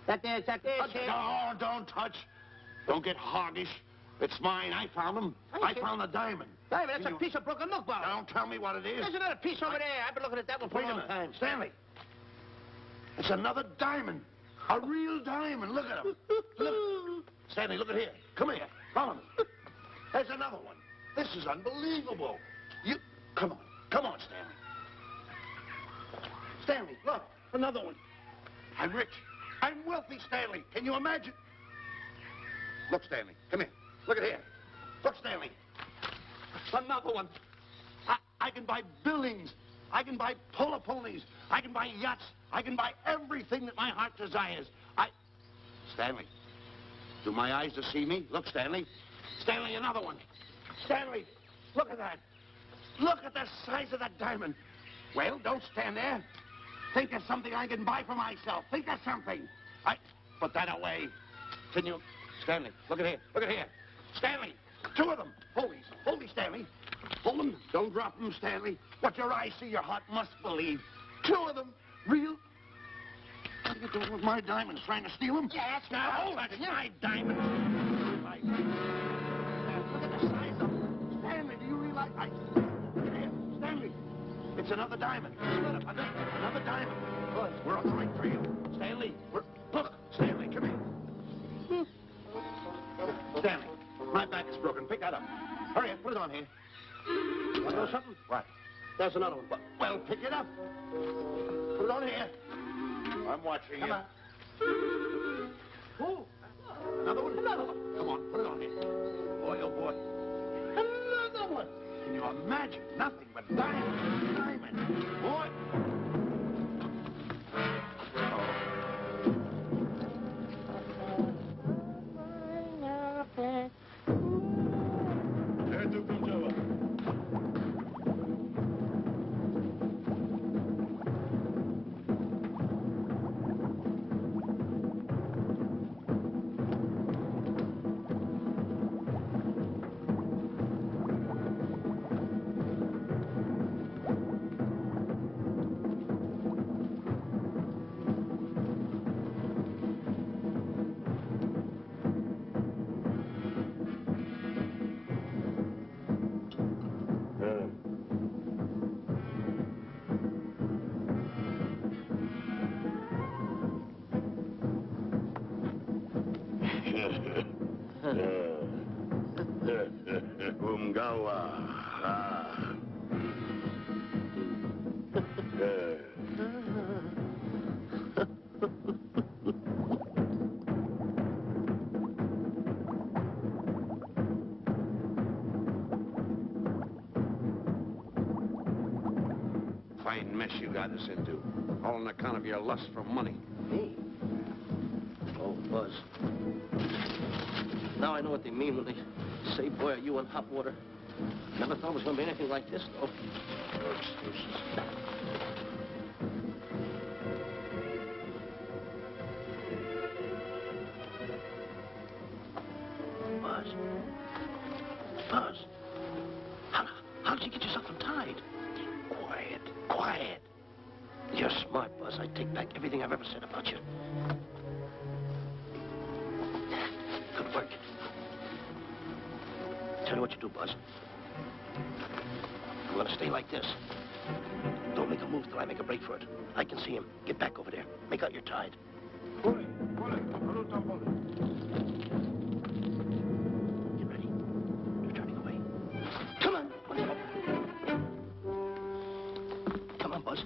That there, Shemp. No, don't touch. Don't get hoggish. It's mine. I found them. I found the diamond. Diamond, that's a piece of broken milk bottle. Don't tell me what it is. There's another piece over there. I've been looking at that one for a long time. Stanley. It's another diamond. A real diamond. Look at him. Look. Stanley, look at here. Come here. Follow me. There's another one. This is unbelievable. You... Come on, Stanley. Stanley, look. Another one. I'm rich. I'm wealthy, Stanley. Can you imagine? Look, Stanley. Come here. Look at here. Look, Stanley. Another one. I can buy buildings. I can buy polo ponies. I can buy yachts. I can buy everything that my heart desires. Stanley, do my eyes deceive me? Look, Stanley. Stanley, another one. Stanley, look at that. Look at the size of that diamond. Well, don't stand there. Think of something I can buy for myself. Think of something. Put that away. Can you... Stanley, look at here. Look at here. Stanley, two of them. Hold these, Stanley. Hold them. Don't drop them, Stanley. What your eyes see, your heart must believe. Two of them. Real... What are you doing with my diamonds? Trying to steal them? Yes, now. Oh, that's my diamonds. Look at the size of them. Stanley, do you realize... Here, Stanley. It's another diamond. Another diamond. We're on the right trail. Stanley, look, Stanley, come here. Stanley, my back is broken. Pick that up. Hurry up, put it on here. Want to know something? What? There's another one. Well, pick it up. Put it on here. I'm watching you. Come on. Oh, another one? Another one. Come on, put it on here. Boy, oh boy. Another one. Can you imagine? Nothing but diamond. Diamond. Boy. Umgawa. Fine mess you got us into. All on account of your lust for money. Me? Oh, Buzz. Now I know what they mean when they say, boy, are you in hot water. Never thought it was going to be anything like this, though. No excuses. Buzz. Buzz. How did you get yourself untied? Quiet. Quiet. You're smart, Buzz. I take back everything I've ever said about you. Good work. Tell you what you do, Buzz. I'm gonna stay like this. Don't make a move till I make a break for it. I can see him. Get back over there. Make out you're tied. Get ready. You're turning away. Come on. Come on, Buzz.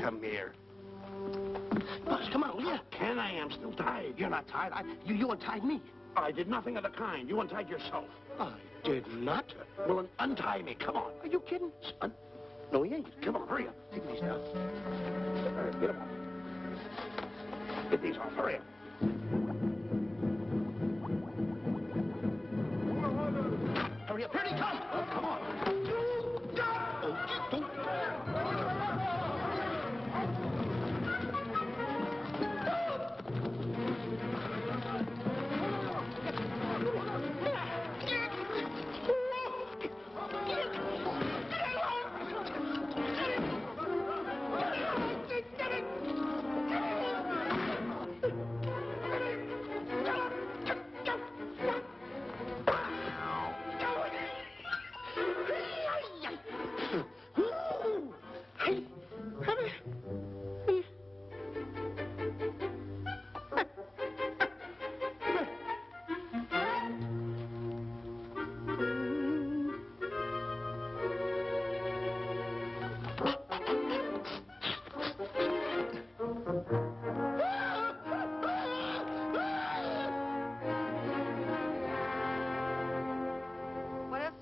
Come here. Buzz, come on, will you? Can I? I'm still tied. You're not tied. You untied me. I did nothing of the kind. You untied yourself. I did not. Well, untie me. Come on. Are you kidding? No, he ain't. Come on, hurry up. Take these down. All right, get them off. Get these off. Hurry up. Hurry up. Here he comes. Come on.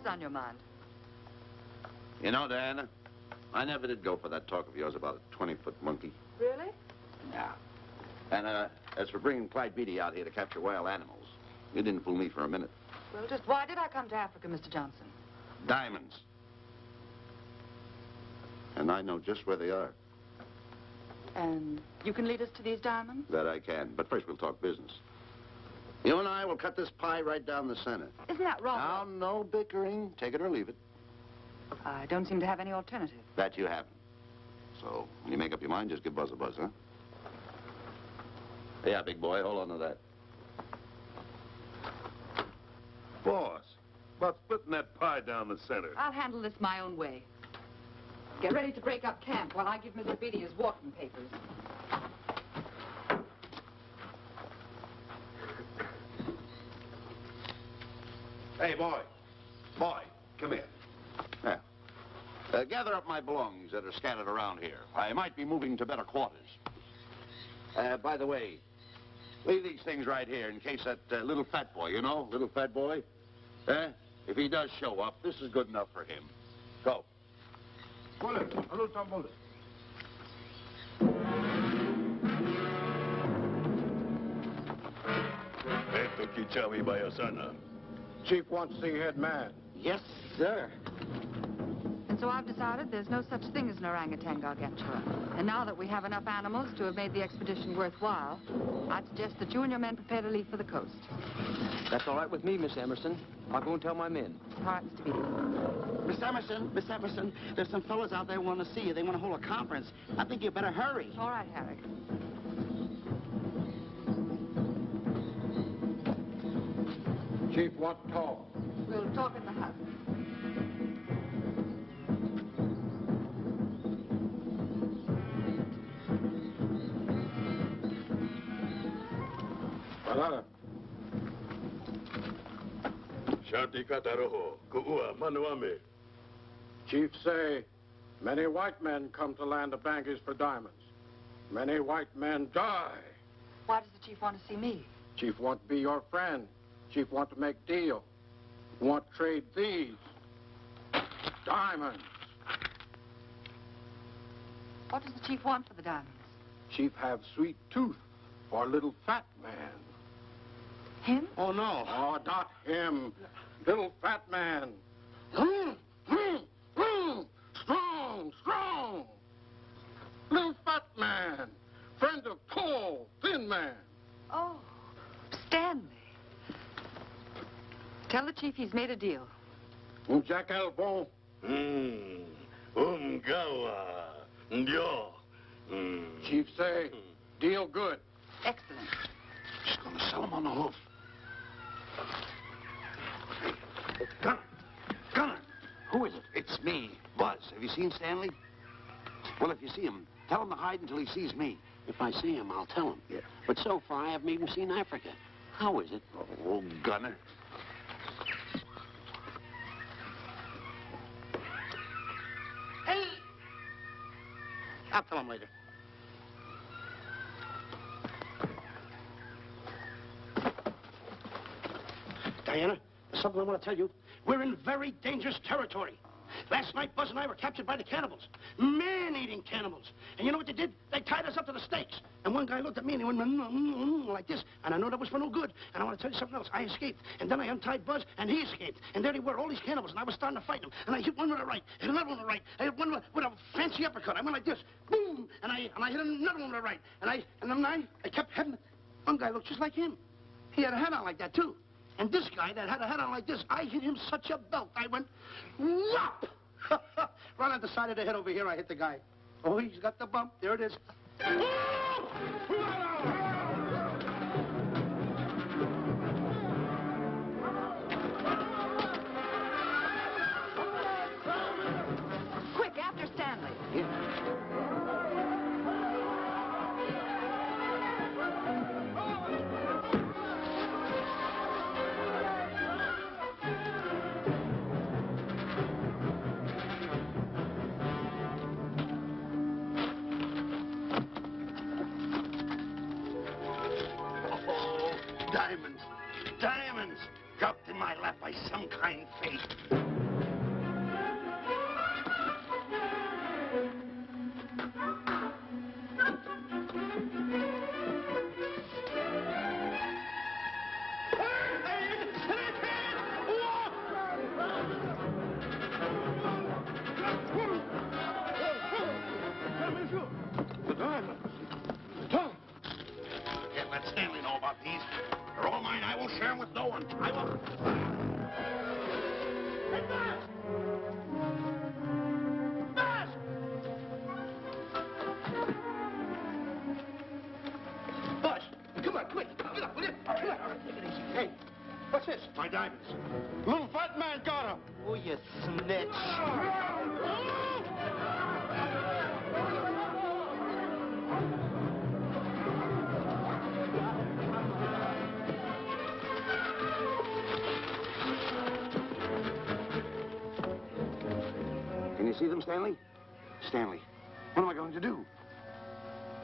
On your mind? You know, Diana, I never did go for that talk of yours about a 20-foot monkey. Really? Yeah. And, as for bringing Clyde Beatty out here to capture wild animals, you didn't fool me for a minute. Well, just why did I come to Africa, Mr. Johnson? Diamonds. And I know just where they are. And you can lead us to these diamonds? That I can. But first we'll talk business. You and I will cut this pie right down the center. Isn't that wrong? Now, no bickering. Take it or leave it. I don't seem to have any alternative. That you haven't. So, when you make up your mind, just give Buzz a buzz, huh? Yeah, big boy, hold on to that. Boss, about splitting that pie down the center. I'll handle this my own way. Get ready to break up camp while I give Mr. Beatty his walking papers. Hey, boy. Boy, come here. Yeah. Gather up my belongings that are scattered around here. I might be moving to better quarters. By the way, leave these things right here in case that little fat boy, you know, little fat boy, if he does show up, this is good enough for him. Go. Chief wants to see head man. Yes, sir. And so I've decided there's no such thing as an orangutan gargantua. And now that we have enough animals to have made the expedition worthwhile, I'd suggest that you and your men prepare to leave for the coast. That's all right with me, Miss Emerson. I'll go and tell my men. All right, Mr. Beatty. Miss Emerson, there's some fellas out there who want to see you. They want to hold a conference. I think you better hurry. All right, Harry. Chief wants to talk. We'll talk in the hut. Shanti Kataroho, Kuua Manuame. Chief say, many white men come to land of Bangis for diamonds. Many white men die. Why does the chief want to see me? Chief want to be your friend. Chief want to make deal. Want to trade these diamonds. What does the chief want for the diamonds? Chief have sweet tooth for little fat man. Him? Oh, no. Oh, not him. Little fat man. Strong, strong. Little fat man. Friend of tall, thin man. Oh, Stanley. Tell the chief he's made a deal. Jack Albon. Umgawa. Ndio. Chief say, deal good. Excellent. She's going to sell him on the hoof. Gunner. Who is it? It's me, Buzz. Have you seen Stanley? Well, if you see him, tell him to hide until he sees me. If I see him, I'll tell him. Yeah. But so far, I haven't even seen Africa. How is it? Oh, Gunner. Hey! I'll tell him later. Diana, there's something I want to tell you. We're in very dangerous territory. Last night, Buzz and I were captured by the cannibals. Man-eating cannibals. And you know what they did? They tied us up to the stakes. And one guy looked at me and he went like this. And I know that was for no good. And I want to tell you something else. I escaped. And then I untied Buzz and he escaped. And there they were, all these cannibals. And I was starting to fight them. And I hit one with a right, hit another one with a right. I hit one with a fancy uppercut. I went like this. Boom! And I hit another one with a right. And then I kept hitting. One guy looked just like him. He had a hat on like that, too. And this guy that had a hat on like this, I hit him such a belt. I went, whop! Right on the side of the head over here, I hit the guy. Oh, he's got the bump. There it is. Quick, after Stanley. Yeah. Diamonds, diamonds, dropped in my lap by some kind fate. The diamonds. Can't let Stanley know about these. They're all mine. I won't share them with no one. I won't. Hey, Buzz! Buzz! Buzz, come on, quick. Get up, will you? Come on. Take it easy. Hey, what's this? My diamonds. Little fat man got him. Oh, you snitch. Can you see them, Stanley? Stanley, what am I going to do?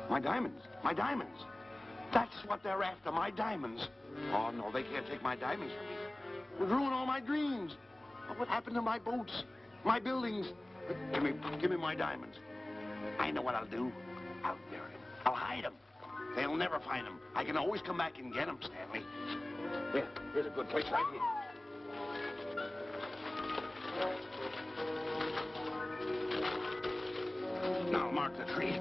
My diamonds. My diamonds. That's what they're after, my diamonds. Oh, no, they can't take my diamonds from me. It would ruin all my dreams. What happened to my boats, my buildings? Give me my diamonds. I know what I'll do. I'll bury them. I'll hide them. They'll never find them. I can always come back and get them, Stanley. Here, here's a good place right here. Now mark the tree.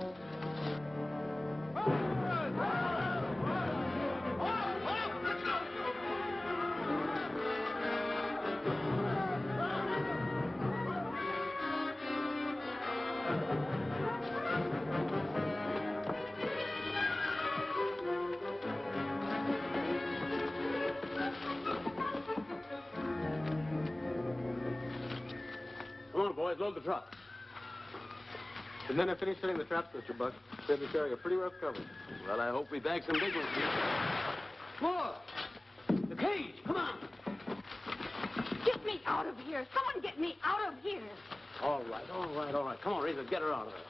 Come on, boys, load the truck. The men have finished setting the traps, Mr. Buck. Said the carrier pretty rough cover. Well, I hope we bag some big ones here. More! The cage, come on! me out of here. Someone get me out of here. All right. Come on, Rita, get her out of there.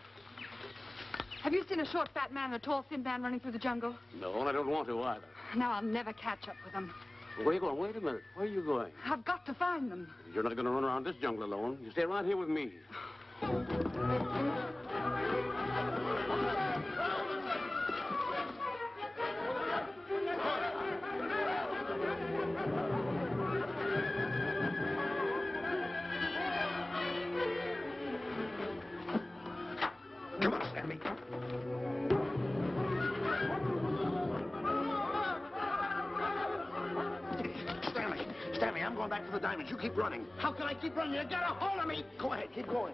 Have you seen a short, fat man and a tall, thin man running through the jungle? No, and I don't want to either. Now I'll never catch up with them. Where are you going? Wait a minute. Where are you going? I've got to find them. You're not going to run around this jungle alone. You stay right here with me. Come on, Stanley. Stanley, I'm going back for the diamonds. You keep running. How can I keep running? You got a hold of me. Go ahead, keep going.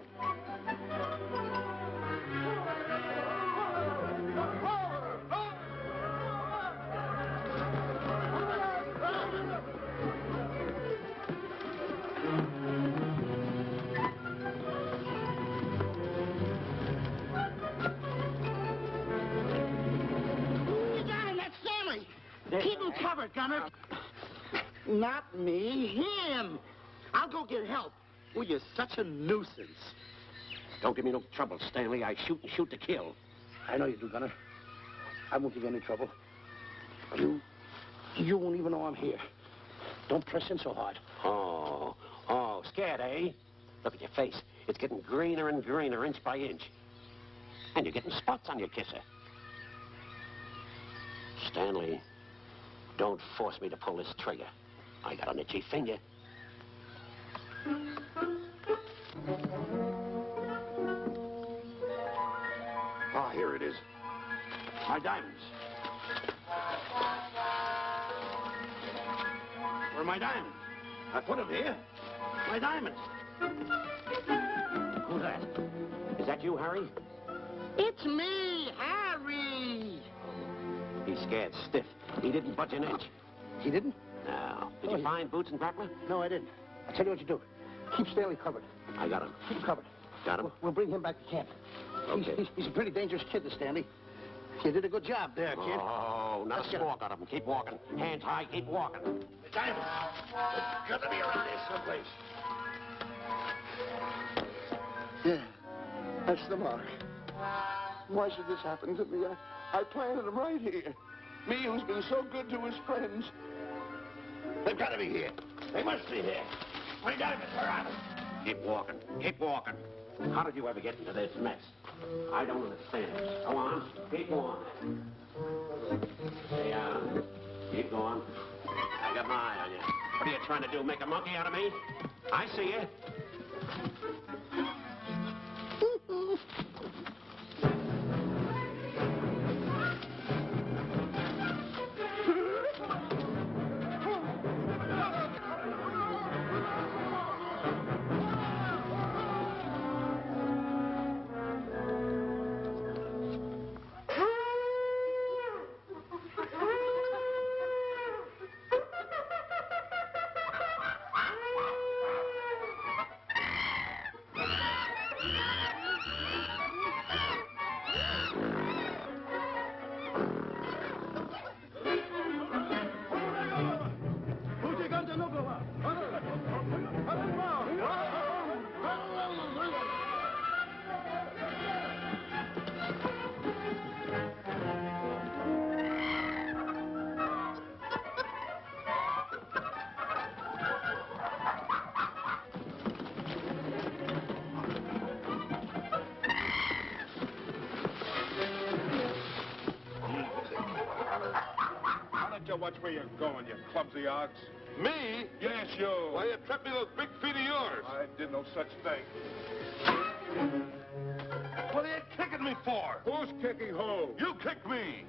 You got him. That's Stanley. Keep him covered, Gunner. Not me, him. I'll go get help. Well, you're such a nuisance. Don't give me no trouble, Stanley. I shoot and shoot to kill. I know you do, Gunner. I won't give you any trouble. You won't even know I'm here. Don't press in so hard. Oh, scared, eh? Look at your face. It's getting greener and greener, inch by inch. And you're getting spots on your kisser. Stanley, don't force me to pull this trigger. I got an itchy finger. Ah, here it is. My diamonds. Where are my diamonds? I put them here. My diamonds. Who's that? Is that you, Harry? It's me, Harry. He's scared stiff. He didn't budge an inch. He didn't? No. Did you find Boots and Grappler? No, I didn't. I'll tell you what you do. Keep Stanley covered. I got him. Keep him covered. Got him? We'll bring him back to camp. Okay. He's a pretty dangerous kid, this Stanley. You did a good job there, kid. Oh, not a squawk out of him. Keep walking. Hands high, keep walking. The diamonds. They're gonna be around here someplace. Yeah, that's the mark. Why should this happen to me? I planted them right here. Me, who's been so good to his friends. They've got to be here. They must be here. My diamonds, where are they? Keep walking. Keep walking. How did you ever get into this mess? I don't understand. Go on. Keep going. Stay on. Keep going. I got my eye on you. What are you trying to do, make a monkey out of me? I see you. Watch where you're going, you clumsy ox. Me? Yes, you. Why, you trapped me those big feet of yours. I did no such thing. What are you kicking me for? Who's kicking who? You kicked me.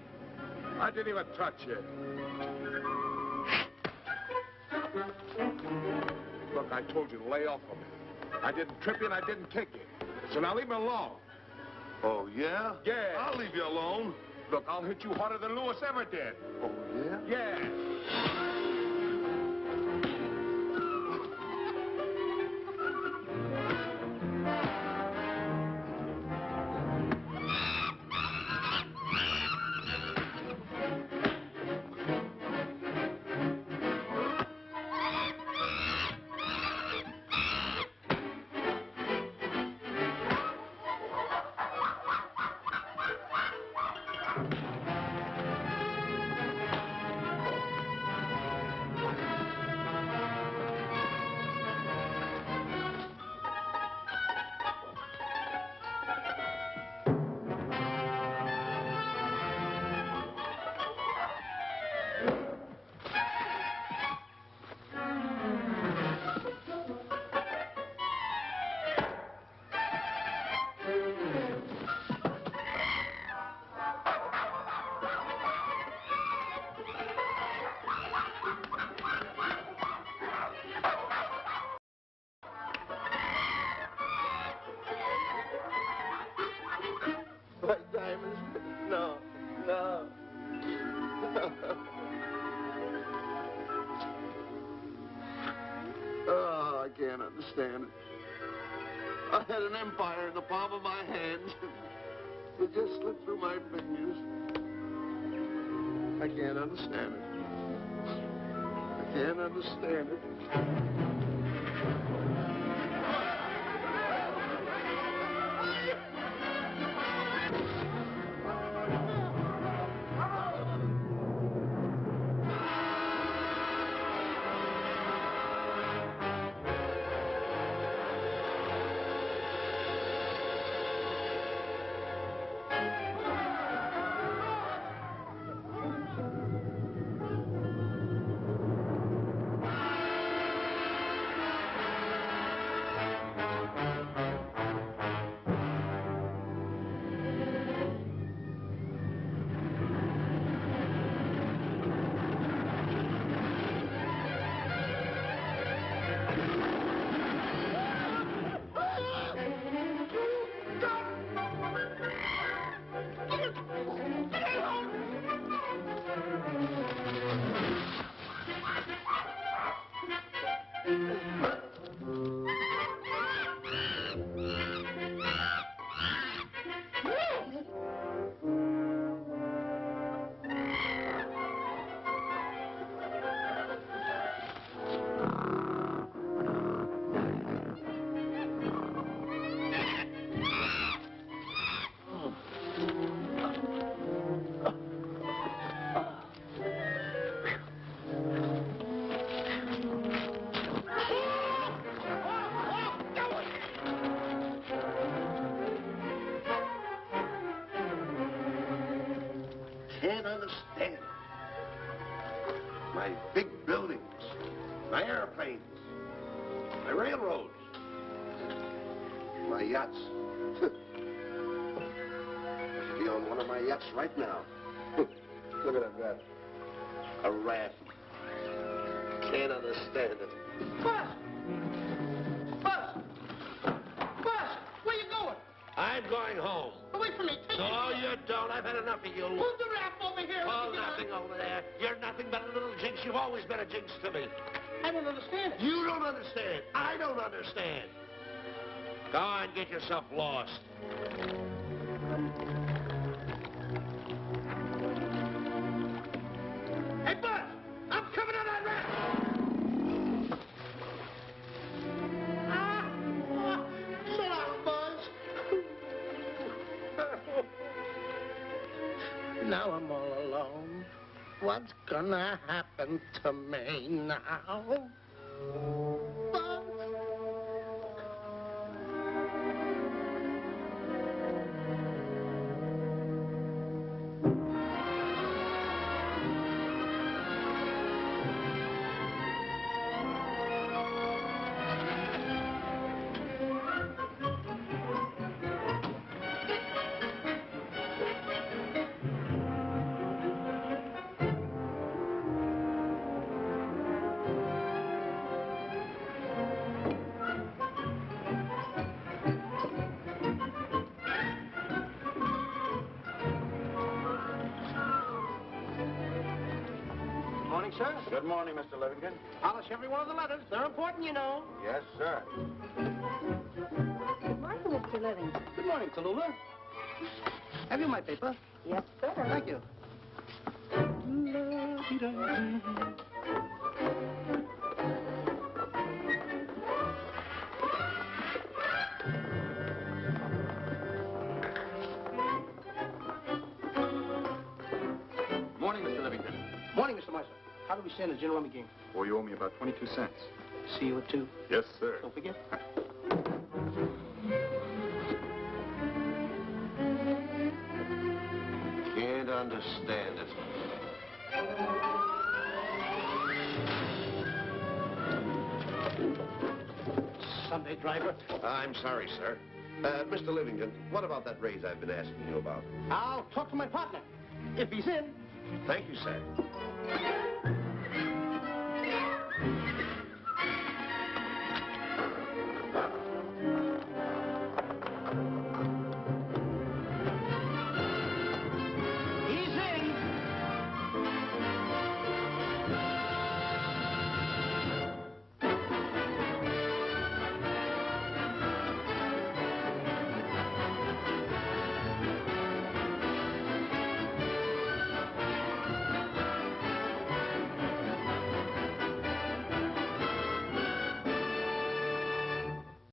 I didn't even touch you. Look, I told you to lay off of me. I didn't trip you and I didn't kick you. So now leave me alone. Oh, yeah? Yeah. I'll leave you alone. Look, I'll hit you harder than Lewis ever did. Oh, yeah? Yeah. Oh, I can't understand it. I had an empire in the palm of my hand. It just slipped through my fingers. I can't understand it. I can't understand it. Can't understand. My big buildings, my airplanes, my railroads, my yachts. I should be on one of my yachts right now. Look at that. A raft. Can't understand it. Buzz! Buzz! Buzz! Where you going? I'm going home. Away from me. Take No, you don't. I've had enough of you. Move the raft over here. Oh, nothing over there. You're nothing but a little jinx. You've always been a jinx to me. I don't understand it. You don't understand. I don't understand. Go on, get yourself lost. Hey, Buzz! I'm coming on that raft! So long, Buzz. Now I'm all alone. What's gonna happen to me now? Buzz? Morning, sir. Good morning, Mr. Livingston. Polish every one of the letters. They're important, you know. Yes, sir. Good morning, Mr. Livingston. Good morning, Tallulah. Have you my paper? Yes, sir. Thank you. Morning, Mr. Livingston. Morning, Mr. Marshall. How do we stand the gin rummy game? Well, you owe me about 22 cents. See you at 2. Yes, sir. Don't forget. Can't understand it. Sunday driver. I'm sorry, sir. Mr. Livingston, what about that raise I've been asking you about? I'll talk to my partner. If he's in. Thank you, sir.